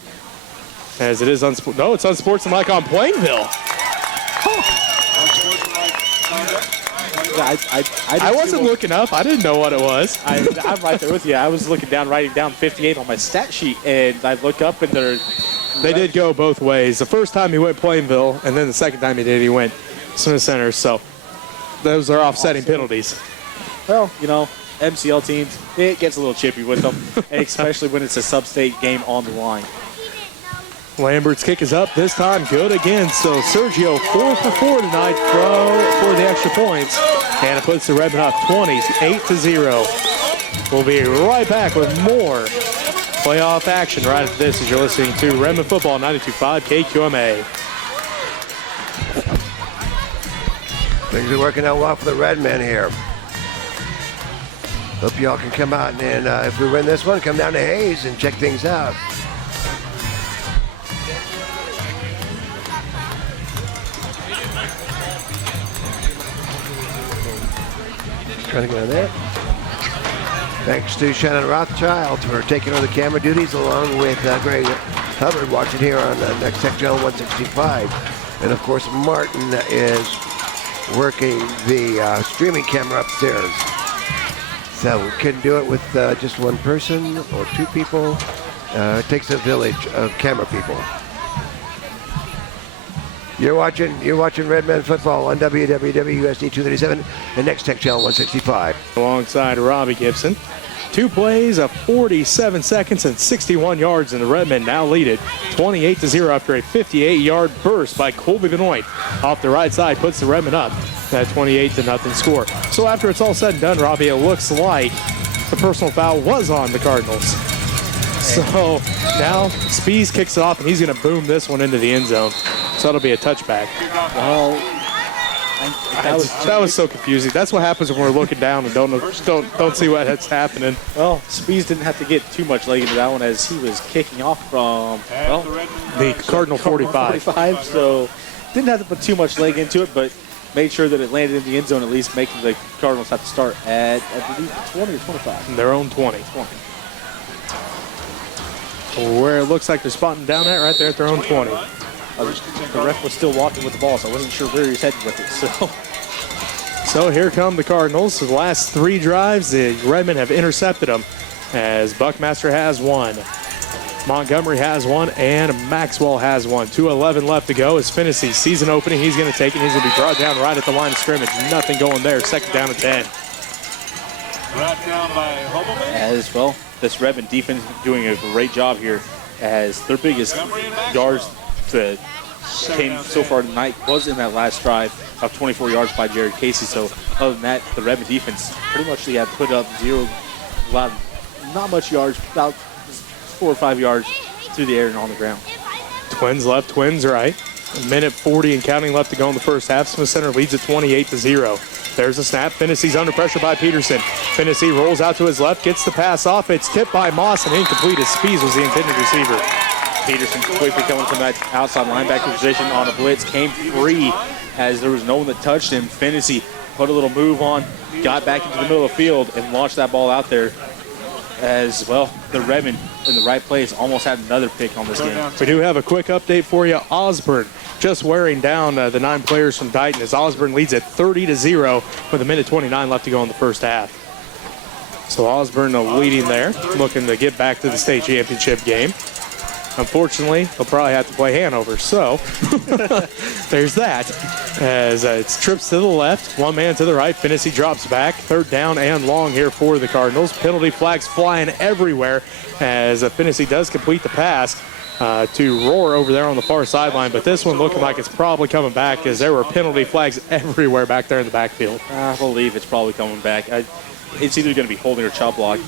As it is it's unsportsmanlike on Plainville. I wasn't looking up. I didn't know what it was. I'm right there with you. I was looking down, writing down 58 on my stat sheet, and I look up and they did go both ways. The first time he went Plainville, and then the second time he went Smith Center. So those are offsetting penalties. Well, MCL teams, it gets a little chippy with them, especially when it's a sub-state game on the line. Lambert's kick is up this time, good again. So Sergio 4 for 4 tonight for the extra points, and it puts the Redmen up 28-0. We'll be right back with more playoff action right after this as you're listening to Redmond Football 92.5 KQMA. Things are working out well for the Redmen here. Hope y'all can come out and if we win this one, come down to Hayes and check things out. Trying to get in there. Thanks to Shannon Rothschild for taking over the camera duties, along with Greg Hubbard watching here on Next Tech Channel 165. And of course, Martin is working the streaming camera upstairs. So we couldn't do it with just one person or two people. It takes a village of camera people. You're watching Redmen Football on WWWUSD 237 and Next Tech Channel 165. Alongside Robbie Gibson. 2 plays of 47 seconds and 61 yards, and the Redmen now lead it 28-0 after a 58-yard burst by Colby Benoy off the right side, puts the Redmen up that 28-0 score. So after it's all said and done, Robbie, it looks like the personal foul was on the Cardinals. So now Spees kicks it off, and he's going to boom this one into the end zone. So that'll be a touchback. Well, that was so confusing. That's what happens when we're looking down and don't see what's happening. well, Spees didn't have to get too much leg into that one as he was kicking off from, well, The Cardinal 45. so didn't have to put too much leg into it, but made sure that it landed in the end zone, at least making the Cardinals have to start at, I believe, 20 or 25. Their own 20. Where it looks like they're spotting down at right there at their own 20. The ref was still walking with the ball, so I wasn't sure where he was headed with it. So here come the Cardinals. The last 3 drives, the Redmen have intercepted them as Buckmaster has one, Montgomery has one, and Maxwell has one. 2:11 left to go. As Finney season opening, he's going to take it. He's going to be brought down right at the line of scrimmage. Nothing going there. Second down and 10. Brought down by Hubbard. As well, this Redmond defense is doing a great job here as their biggest yards that came so far tonight was in that last drive of 24 yards by Jared Casey. So other than that, the Redmond defense pretty much have put up not much yards, about 4 or 5 yards through the air and on the ground. Twins left, Twins right. 1:40 and counting left to go in the first half. Smith Center leads at 28-0. There's a snap. Finney's under pressure by Peterson. Finney rolls out to his left, gets the pass off. It's tipped by Moss and incomplete as Spees was the intended receiver. Peterson quickly coming from that outside linebacker position on a blitz, came free as there was no one that touched him. Finney put a little move on, got back into the middle of the field and launched that ball out there. As well, the Redmond in the right place almost had another pick on this game. We do have a quick update for you. Osborne just wearing down the 9 players from Dighton as Osborne leads at 30-0 with 1:29 left to go in the first half. So Osborne leading there, looking to get back to the state championship game. Unfortunately, they'll probably have to play Hanover, so there's that. As it's trips to the left, one man to the right. Finney drops back. 3rd down and long here for the Cardinals. Penalty flags flying everywhere as Finney does complete the pass to Roar over there on the far sideline. But this one looking like it's probably coming back as there were penalty flags everywhere back there in the backfield. I believe it's probably coming back. It's either going to be holding or chop block.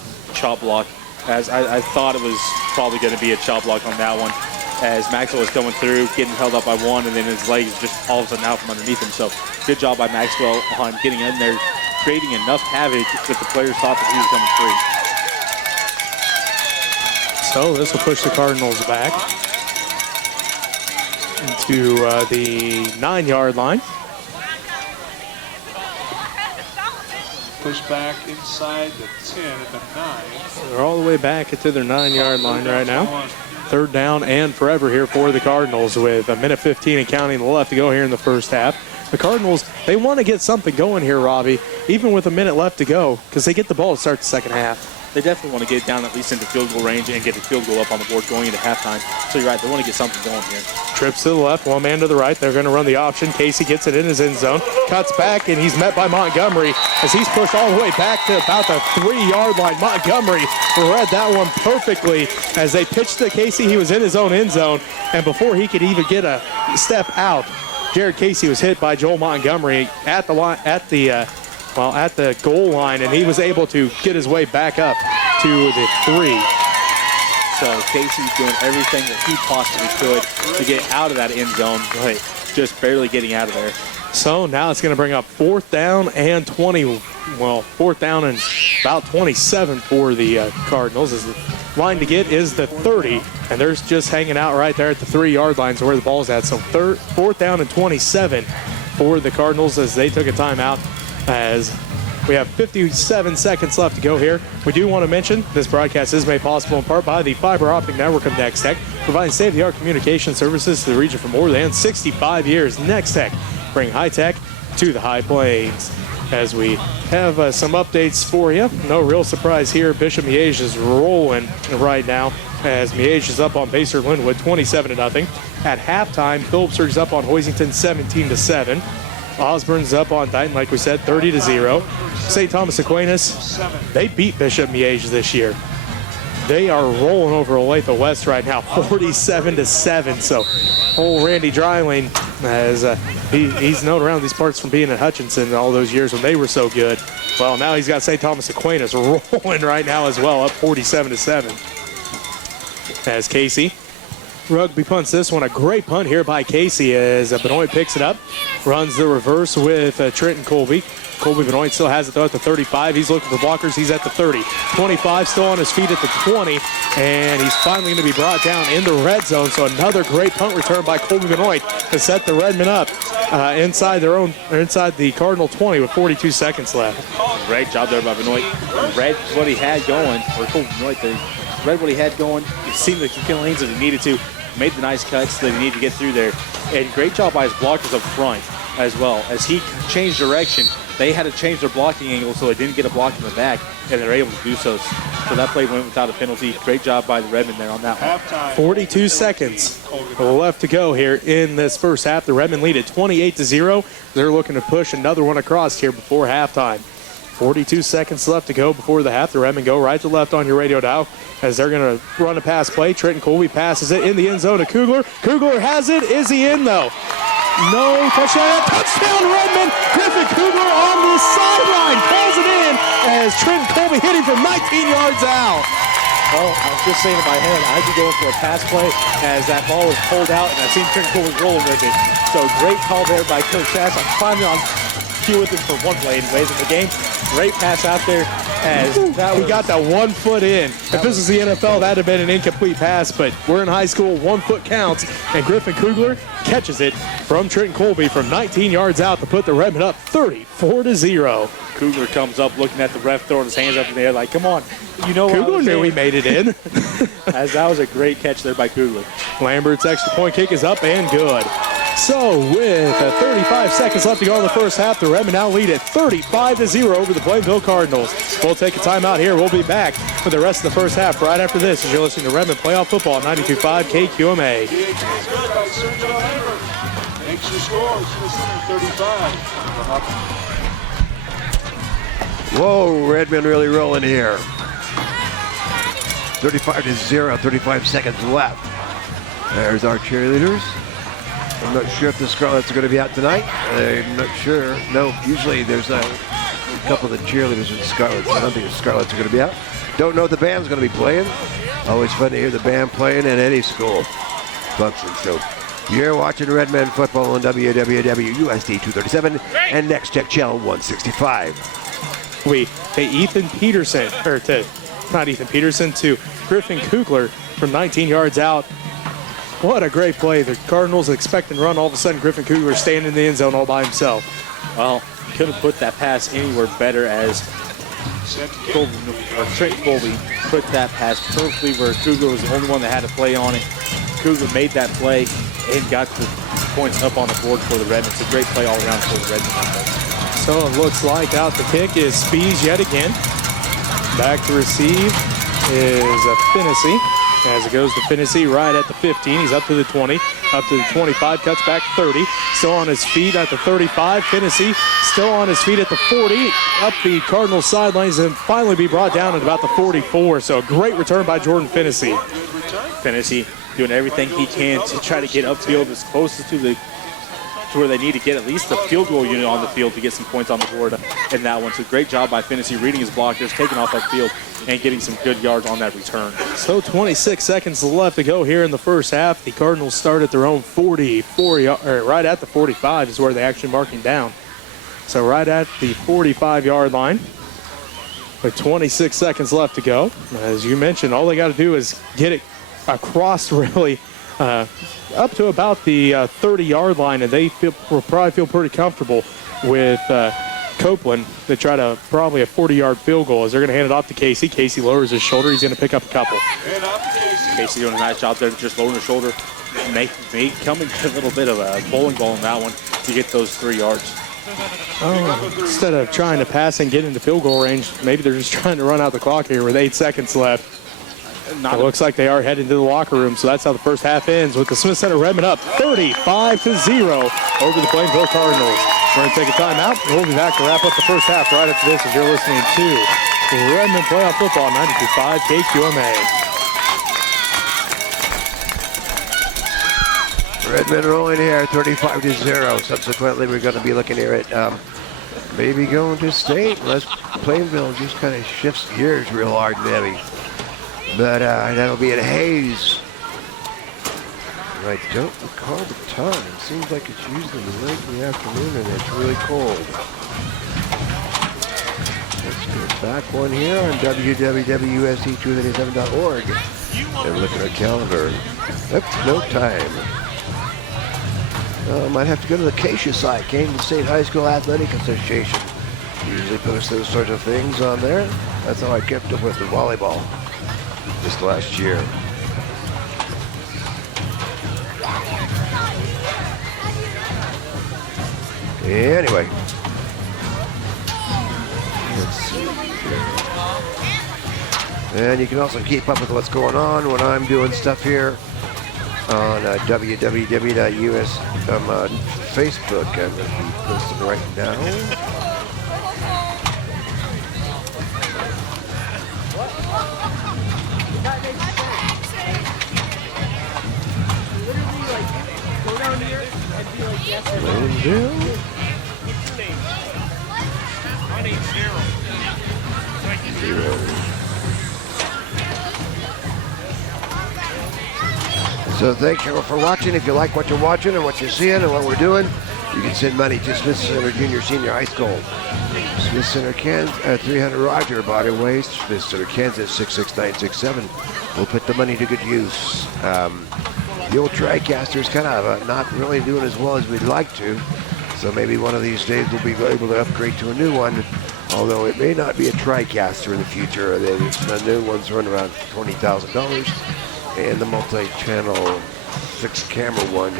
As I thought it was probably going to be a chop block on that one, as Maxwell was coming through, getting held up by one, and then his legs just all of a sudden out from underneath him. So good job by Maxwell on getting in there, creating enough havoc that the players thought that he was coming free. So this will push the Cardinals back into the 9-yard line. Push back inside the 10 at the 9. They're all the way back into their 9-yard line right now. 3rd down and forever here for the Cardinals with 1:15 and counting left to go here in the first half. The Cardinals, they want to get something going here, Robbie, even with a minute left to go, because they get the ball to start the second half. They definitely want to get down at least into field goal range and get a field goal up on the board going into halftime. So you're right, they want to get something going here. Trips to the left, one man to the right. They're going to run the option. Casey gets it in his end zone, cuts back, and he's met by Montgomery as he's pushed all the way back to about the 3-yard line. Montgomery read that one perfectly as they pitched to Casey. He was in his own end zone, and before he could even get a step out, Jared Casey was hit by Joel Montgomery at the well, at the goal line, and he was able to get his way back up to the 3. So Casey's doing everything that he possibly could to get out of that end zone, but just barely getting out of there. So now it's going to bring up 4th down and 20. Well, 4th down and about 27 for the Cardinals. As the line to get is the 30, and they're just hanging out right there at the 3-yard line, so where the ball's at. So 4th down and 27 for the Cardinals as they took a timeout. As we have 57 seconds left to go here. We do want to mention this broadcast is made possible in part by the fiber optic network of Next Tech, providing state-of-the-art communication services to the region for more than 65 years. Next Tech, bring high tech to the High Plains. As we have some updates for you, no real surprise here. Bishop Miege is rolling right now as Miege is up on Pacer Linwood 27-0. At halftime, Phillipsburg's up on Hoisington 17-7. Osborne's up on Dighton, like we said, 30-0. St. Thomas Aquinas, they beat Bishop Miege this year. They are rolling over Olathe West right now, 47-7. So, old Randy Dryling, as he's known around these parts from being at Hutchinson all those years when they were so good. Well, now he's got St. Thomas Aquinas rolling right now as well, up 47-7. As Casey rugby punts this one. A great punt here by Casey as Benoy picks it up, runs the reverse with Trenton Colby. Colby Benoit still has it though at the 35. He's looking for blockers. He's at the 30. 25 still on his feet at the 20. And he's finally going to be brought down in the red zone. So another great punt return by Colby Benoit to set the Redmen up inside the Cardinal 20 with 42 seconds left. Great job there by Benoit. Read what he had going, or Colby Benoit there. Read what he had going. It seemed like he could lanes that he needed to. Made the nice cuts that he needed to get through there. And great job by his blockers up front as well. As he changed direction, they had to change their blocking angle so they didn't get a block in the back, and they're able to do so. So that play went without a penalty. Great job by the Redmen there on that one. 42 seconds left to go here in this first half. The Redmen lead at 28-0. They're looking to push another one across here before halftime. 42 seconds left to go before the half. The Redmen go right to left on your radio dial as they're going to run a pass play. Trenton Colby passes it in the end zone to Cougler. Cougler has it. Is he in, though? No. Touchdown. Touchdown, Redmen. Griffin Cougler on the sideline. Calls it in as Trenton Colby hit him from 19 yards out. Well, I was just saying in my head, I'd be going for a pass play as that ball was pulled out, and I've seen Trenton Colby rolling with it. So great call there by Coach Sass. I'm finally on cue with him for one play anyways in the game. Great pass out there as he got that 1 foot in. If this was the NFL, that would have been an incomplete pass, but we're in high school, 1 foot counts, and Griffin Cougler catches it from Trenton Colby from 19 yards out to put the Redmen up 34-0. Cougler comes up looking at the ref, throwing his hands up in the air like, come on. You know Cougler knew he made it in. As that was a great catch there by Cougler. Lambert's extra point kick is up and good. So with 35 seconds left to go in the first half, the Redmen now lead at 35-0 over the Plainville Cardinals. We'll take a timeout here. We'll be back for the rest of the first half right after this as you're listening to Redmen Playoff Football on 92.5 KQMA. Makes your score 35. Whoa, Redmen really rolling here. 35-0, 35 seconds left. There's our cheerleaders. I'm not sure if the Scarlets are going to be out tonight. I'm not sure. No, usually there's a couple of the cheerleaders with the Scarlets. I don't think the Scarlets are going to be out. Don't know if the band's going to be playing. Always fun to hear the band playing in any school function. So you're watching Redmen football on WWWUSD 237 and Next Tech Channel 165. Ethan Peterson, to Griffin Cougler from 19 yards out. What a great play. The Cardinals expect and run. All of a sudden, Griffin Cougler standing in the end zone all by himself. Well, couldn't put that pass anywhere better as Trenton Colby put that pass perfectly where Cougler was the only one that had to play on it. Cougler made that play and got the points up on the board for the Redmen. It's a great play all around for the Redmen. So it looks like out the kick is Spees yet again. Back to receive is Finnessy. As it goes to Finnessy right at the 15. He's up to the 20, up to the 25, cuts back 30. Still on his feet at the 35. Finnessy still on his feet at the 40. Up the Cardinals sidelines and finally be brought down at about the 44. So a great return by Jordan Finnessy. Finnessy doing everything he can to try to get upfield as close to the to where they need to get at least the field goal unit on the field to get some points on the board in that one. So great job by Finney reading his blockers, taking off that field, and getting some good yards on that return. So 26 seconds left to go here in the first half. The Cardinals start at their own 44, right at the 45 is where they're actually marking down. So right at the 45-yard line with 26 seconds left to go. As you mentioned, all they got to do is get it across really up to about the 30-yard line, and they will probably feel pretty comfortable with Copeland to try to probably a 40-yard field goal as they're going to hand it off to Casey. Casey lowers his shoulder. He's going to pick up a couple. Casey doing a nice job there, just lowering the shoulder, coming to a little bit of a bowling ball in that one to get those 3 yards. Instead of trying to pass and get into field goal range, maybe they're just trying to run out the clock here with 8 seconds left. It looks like they are heading to the locker room, so that's how the first half ends with the Smith Center Redmen up 35-0 over the Plainville Cardinals. We're going to take a timeout, and we'll be back to wrap up the first half right after this as you're listening to Redmen Playoff Football 92.5 KQMA. Redmen rolling here, 35-0. Subsequently, we're going to be looking here at maybe going to state unless Plainville just kind of shifts gears real hard and heavy. But that'll be at Hayes. I don't recall the time. It seems like it's usually late in the afternoon and it's really cold. Let's get back one here on www.usd287.org and look at our calendar. That's no time. Might have to go to the Acacia site, Kansas State High School Athletic Association. Usually post those sorts of things on there. That's how I kept up with the volleyball this last year. Anyway, let's see here. And you can also keep up with what's going on when I'm doing stuff here on www.us Facebook. I'm going to be posting right now. Plainville. So thank you for watching. If you like what you're watching and what you're seeing and what we're doing, you can send money to Smith Center Junior Senior High School. Smith Center, Kansas, 300 Roger, Body Waste, Smith Center, Kansas, 66967. We'll put the money to good use. The old TriCaster is kind of not really doing as well as we'd like to. So maybe one of these days we'll be able to upgrade to a new one. Although it may not be a TriCaster in the future. The new ones run around $20,000. And the multi-channel 6-camera one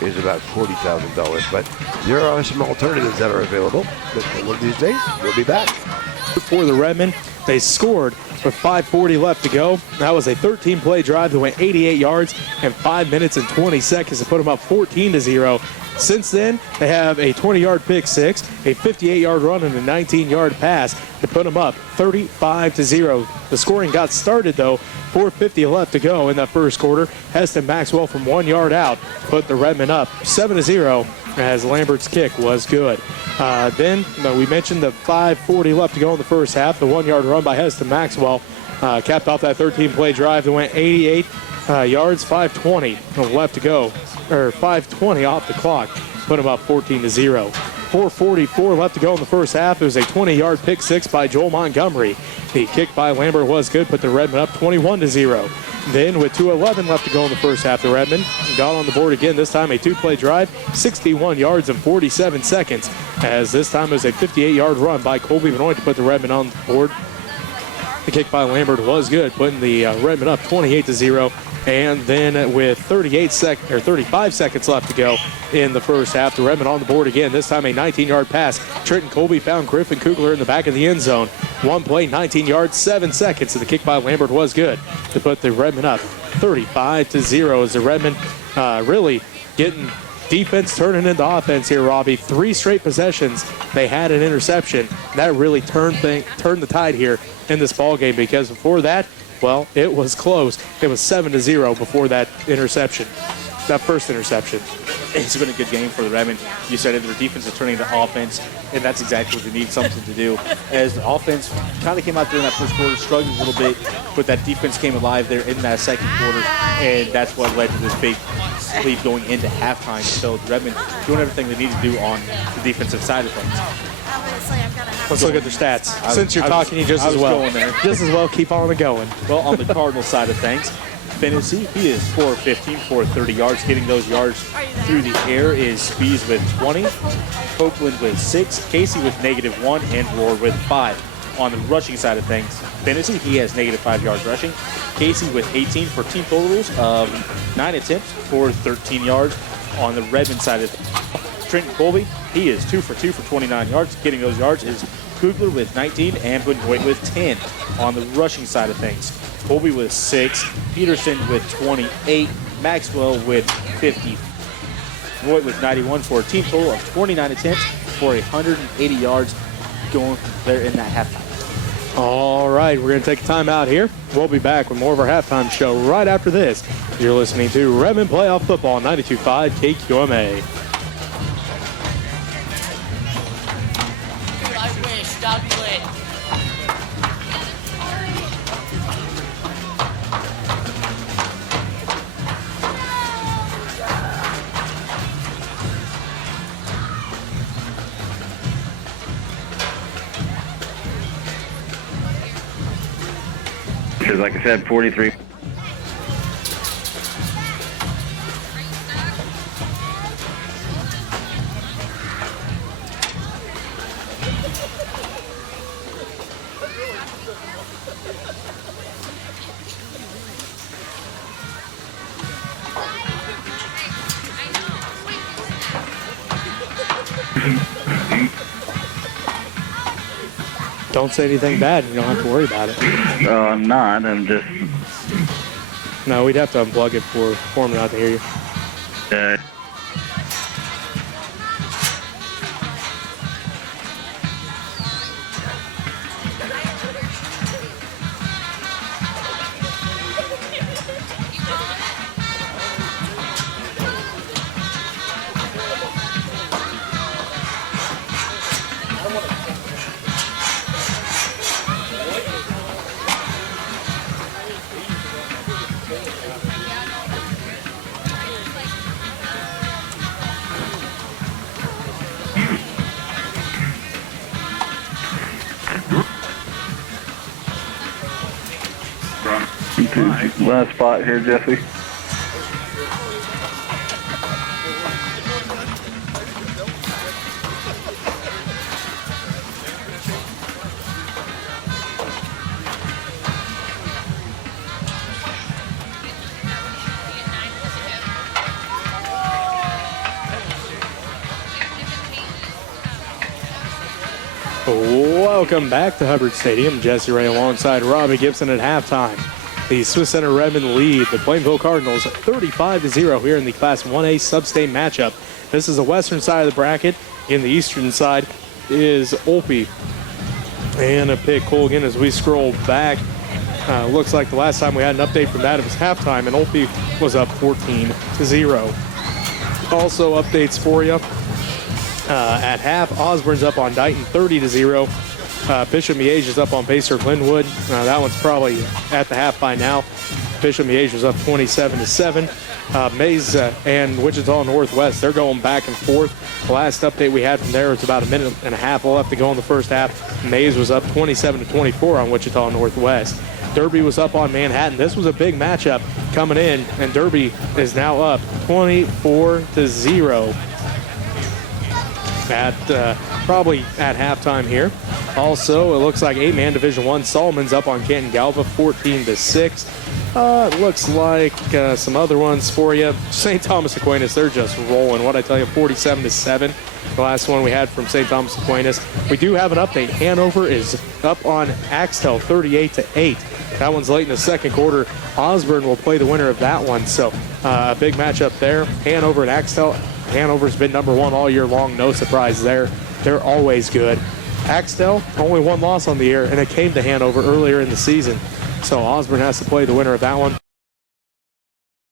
is about $40,000. But there are some alternatives that are available. But one of these days, we'll be back. For the Redmen, they scored with 5:40 left to go. That was a 13-play drive that went 88 yards and 5 minutes and 20 seconds to put them up 14-0. Since then, they have a 20-yard pick six, a 58-yard run, and a 19-yard pass to put them up 35-0. The scoring got started, though, 4:50 left to go in that first quarter. Heston Maxwell from 1 yard out put the Redmen up 7-0 as Lambert's kick was good. Then we mentioned the 5:40 left to go in the first half. The 1 yard run by Heston Maxwell capped off that 13-play drive that went 88 yards, 5:20 left to go, or 5:20 off the clock, put him up 14-0. 4:44 left to go in the first half. It was a 20-yard pick six by Joel Montgomery. The kick by Lambert was good, put the Redmen up 21-0. Then with 2:11 left to go in the first half, the Redmen got on the board again, this time a 2-play drive, 61 yards and 47 seconds, as this time it was a 58-yard run by Colby Benoy to put the Redmen on the board. The kick by Lambert was good, putting the Redmen up 28-0. And then with 35 seconds left to go in the first half, the Redmen on the board again. This time a 19-yard pass. Trenton Colby found Griffin Cougler in the back of the end zone. One play, 19 yards, 7 seconds. And the kick by Lambert was good to put the Redmen up 35-0 as the Redmen really getting defense turning into offense here, Robbie. 3 straight possessions. They had an interception. That really turned the tide here in this ball game, because before that, well, it was close. It was 7-0 before that interception, that first interception. it's been a good game for the Redmond. You said it, their defense is turning to offense, and that's exactly what they need, something to do. As the offense kind of came out there in that first quarter, struggled a little bit, but that defense came alive there in that second quarter, and that's what led to this big lead going into halftime. So the Redmond doing everything they need to do on the defensive side of things. Let's look at their stats. Since you're talking, you just as well keep on going. Well, on the Cardinal side of things, Fennessy, he is 4-15, 430 yards. Getting those yards through the air is Spees with 20, Copeland with 6, Casey with -1, and Roar with 5. On the rushing side of things, Fennessy, he has -5 yards rushing. Casey with 18 for team totals of 9 attempts for 13 yards. On the Redmond side of things, Trenton Colby, he is 2 for 2 for 29 yards. Getting those yards is Cougler with 19 and Benoy with 10. On the rushing side of things, Colby with 6, Peterson with 28, Maxwell with 50, Voigt with 91 for a team total of 29 attempts for 180 yards going there in that halftime. All right, we're going to take a time out here. We'll be back with more of our halftime show right after this. You're listening to Redmond Playoff Football 92.5 KQMA. I wish. That'd be lit. Because like I said, 43. Don't say anything bad. You don't have to worry about it. I'm not. I'm just. No, we'd have to unplug it for him not to hear you. Last spot here, Jesse. Welcome back to Hubbard Stadium. Jesse Ray alongside Robbie Gibson at halftime. The Smith Center Redmond lead the Plainville Cardinals 35-0 here in the Class 1A sub-state matchup. This is the western side of the bracket. In the eastern side is Olpe. And a pick Colgan as we scroll back. Looks like the last time we had an update from that, it was halftime, and Olpe was up 14-0. Also updates for you. At half, Osborne's up on Dighton 30-0. Bishop Miege is up on Pacer Glenwood. That one's probably at the half by now. Bishop Miege was up 27-7. Mays and Wichita Northwest, they're going back and forth. The last update we had from there was about a minute and a half left to go in the first half. Mays was up 27-24 on Wichita Northwest. Derby was up on Manhattan. This was a big matchup coming in, and Derby is now up 24-0. Probably at halftime here. Also, it looks like 8-man Division I Solomon's up on Canton Galva 14-6. It looks like some other ones for you. St. Thomas Aquinas, they're just rolling. What I tell you, 47-7. The last one we had from St. Thomas Aquinas. We do have an update. Hanover is up on Axtell 38-8. That one's late in the second quarter. Osborne will play the winner of that one. So a big matchup there. Hanover and Axtell. Hanover's been number one all year long. No surprise there. They're always good. Axtell, only one loss on the year, and it came to Hanover earlier in the season. So Osborne has to play the winner of that one.